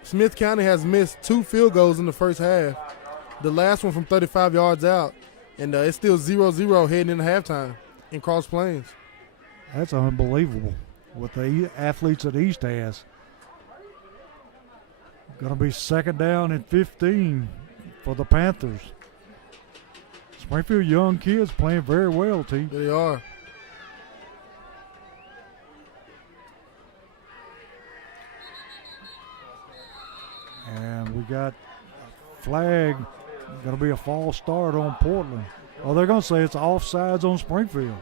Smith County has missed 2 field goals in the first half. The last one from 35 yards out. And it's still 0-0 heading into halftime in Cross Plains. That's unbelievable what the athletes at East has. Going to be 2nd down and 15 for the Panthers. Springfield young kids playing very well, T. They are. And we got a flag. Going to be a false start on Portland. Oh, they're going to say it's offsides on Springfield.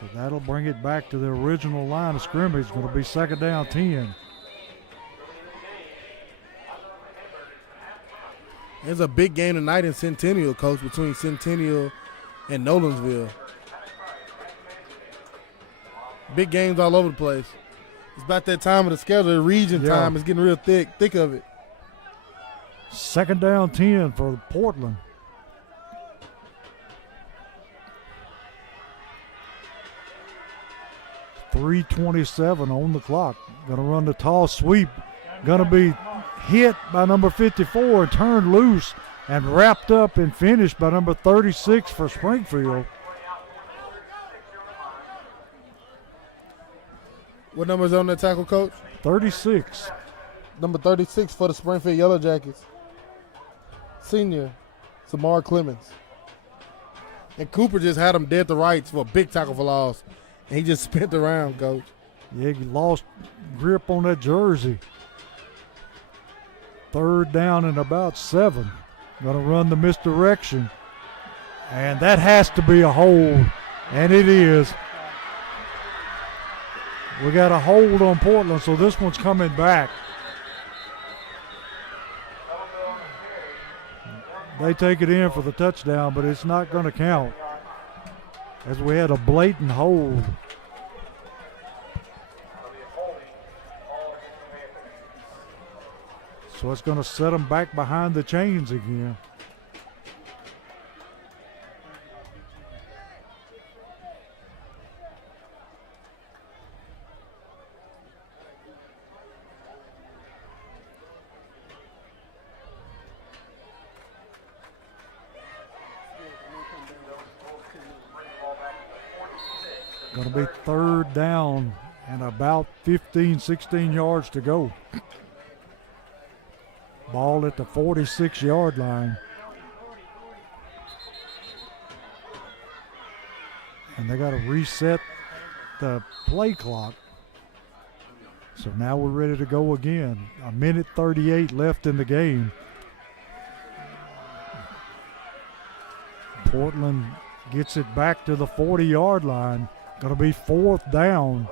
So that'll bring it back to the original line of scrimmage. Going to be 2nd down 10. There's a big game tonight in Centennial, Coach, between Centennial and Nolensville. Big games all over the place. It's about that time of the schedule. The region time is getting real thick of it. 2nd down 10 for Portland. .327 on the clock. Going to run the toss sweep. Going to be hit by number 54 and turned loose and wrapped up and finished by number 36 for Springfield. What number is on that tackle, Coach? 36. Number 36 for the Springfield Yellow Jackets. Senior, Samar Clemens. And Cooper just had him dead to rights for a big tackle for loss. And he just spent around, Coach. Yeah, he lost grip on that jersey. 3rd down and about 7. Going to run the misdirection. And that has to be a hold. And it is. We got a hold on Portland, so this one's coming back. They take it in for the touchdown, but it's not going to count as we had a blatant hold. So it's going to set them back behind the chains again. Going to be 3rd down and about 15, 16 yards to go. Ball at the 46-yard line. And they got to reset the play clock. So now we're ready to go again. 1:38 left in the game. Portland gets it back to the 40-yard line. Going to be 4th down.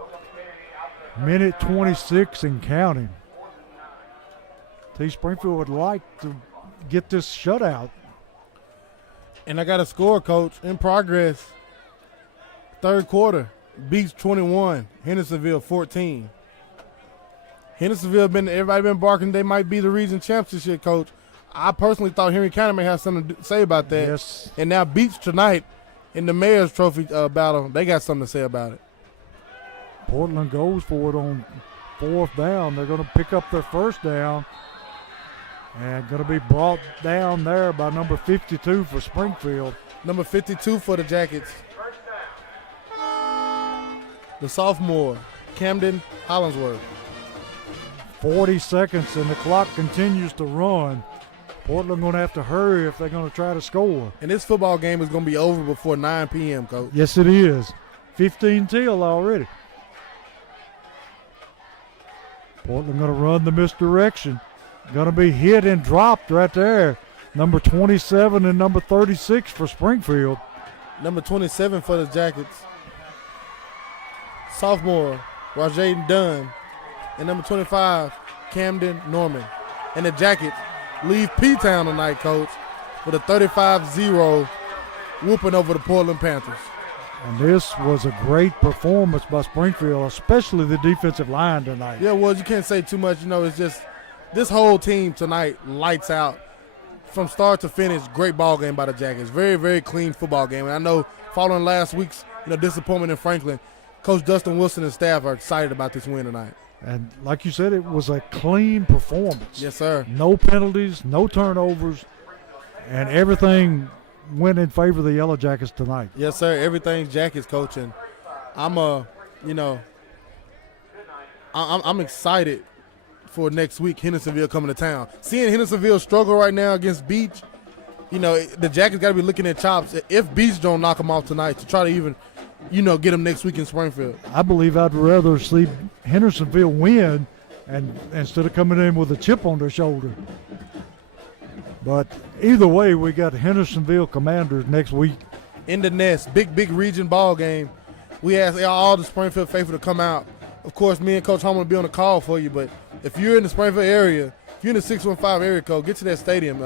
1:26 and counting. Springfield would like to get this shutout. And I got a score, Coach, in progress. 3rd quarter, Beach 21, Hendersonville 14. Hendersonville, everybody been barking they might be the region champs this year, Coach. I personally thought Henry County may have something to say about that. Yes. And now Beach tonight in the Mayor's Trophy battle, they got something to say about it. Portland goes for it on 4th down. They're going to pick up their 1st down. And going to be brought down there by number 52 for Springfield. Number 52 for the Jackets. The sophomore, Camden Hollingsworth. 40 seconds and the clock continues to run. Portland going to have to hurry if they're going to try to score. And this football game is going to be over before 9 p.m., Coach. Yes, it is. 15 till already. Portland going to run the misdirection. Going to be hit and dropped right there. Number 27 and number 36 for Springfield. Number 27 for the Jackets. Sophomore, Rajaden Dunn. And number 25, Camden Norman. And the Jackets leave P-Town tonight, Coach, with a 35-0 whooping over the Portland Panthers. And this was a great performance by Springfield, especially the defensive line tonight. Yeah, well, you can't say too much. It's just this whole team tonight lights out from start to finish. Great ball game by the Jackets. Very, very clean football game. And I know following last week's disappointment in Franklin, Coach Dustin Wilson and staff are excited about this win tonight. And like you said, it was a clean performance. Yes, sir. No penalties, no turnovers, and everything went in favor of the Yellow Jackets tonight. Yes, sir. Everything's Jackets, Coach. And I'm excited for next week, Hendersonville coming to town. Seeing Hendersonville struggle right now against Beach, the Jackets got to be looking at chops if Beach don't knock them off tonight to try to even, get them next week in Springfield. I believe I'd rather see Hendersonville win and instead of coming in with a chip on their shoulder. But either way, we got Hendersonville Commanders next week. In the nest, big region ball game. We asked all the Springfield faithful to come out. Of course, me and Coach Holman will be on the call for you, but if you're in the Springfield area, if you're in the 615 area code, get to that stadium.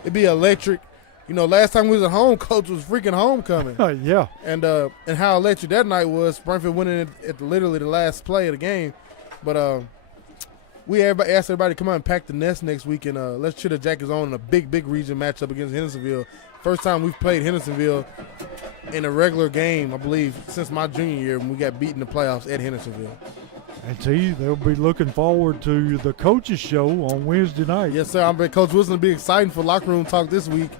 It'd be electric. You know, last time we was at home, coach was freaking homecoming. Yeah. And how electric that night was, Springfield winning at literally the last play of the game. But we asked everybody to come out and pack the nest next week, and let's cheer the Jackets on in a big region matchup against Hendersonville. First time we've played Hendersonville in a regular game, I believe, since my junior year when we got beat in the playoffs at Hendersonville. And T, they'll be looking forward to the coaches show on Wednesday night. Yes, sir. I bet Coach Wilson will be exciting for locker room talk this week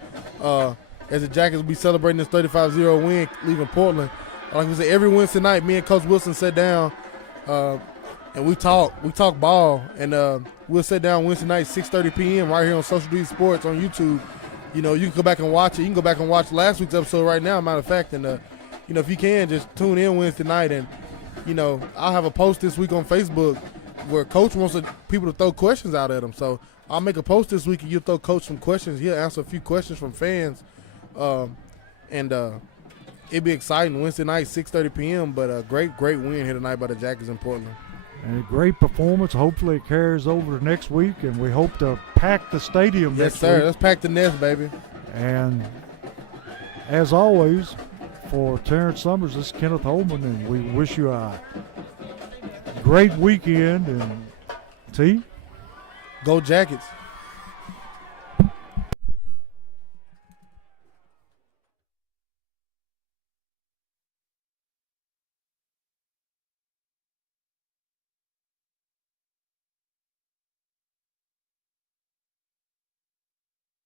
as the Jackets will be celebrating this 35-0 win, leaving Portland. Like we said, every Wednesday night, me and Coach Wilson sat down and we talk ball, and we'll sit down Wednesday night, 6:30 p.m. right here on Social Media Sports on YouTube. You know, you can go back and watch it. You can go back and watch last week's episode right now, matter of fact. And, you know, if you can, just tune in Wednesday night. And, you know, I'll have a post this week on Facebook where Coach wants people to throw questions out at him. So I'll make a post this week and you'll throw Coach some questions. He'll answer a few questions from fans. And it'll be exciting. Wednesday night, 6:30 p.m. But a great win here tonight by the Jackets in Portland. And a great performance. Hopefully it carries over to next week, and we hope to pack the stadium Yes, next sir. week. Let's pack the nest, baby. And as always, for Terrence Summers, this is Kenneth Holman, and we wish you a great weekend. And T, Go Jackets.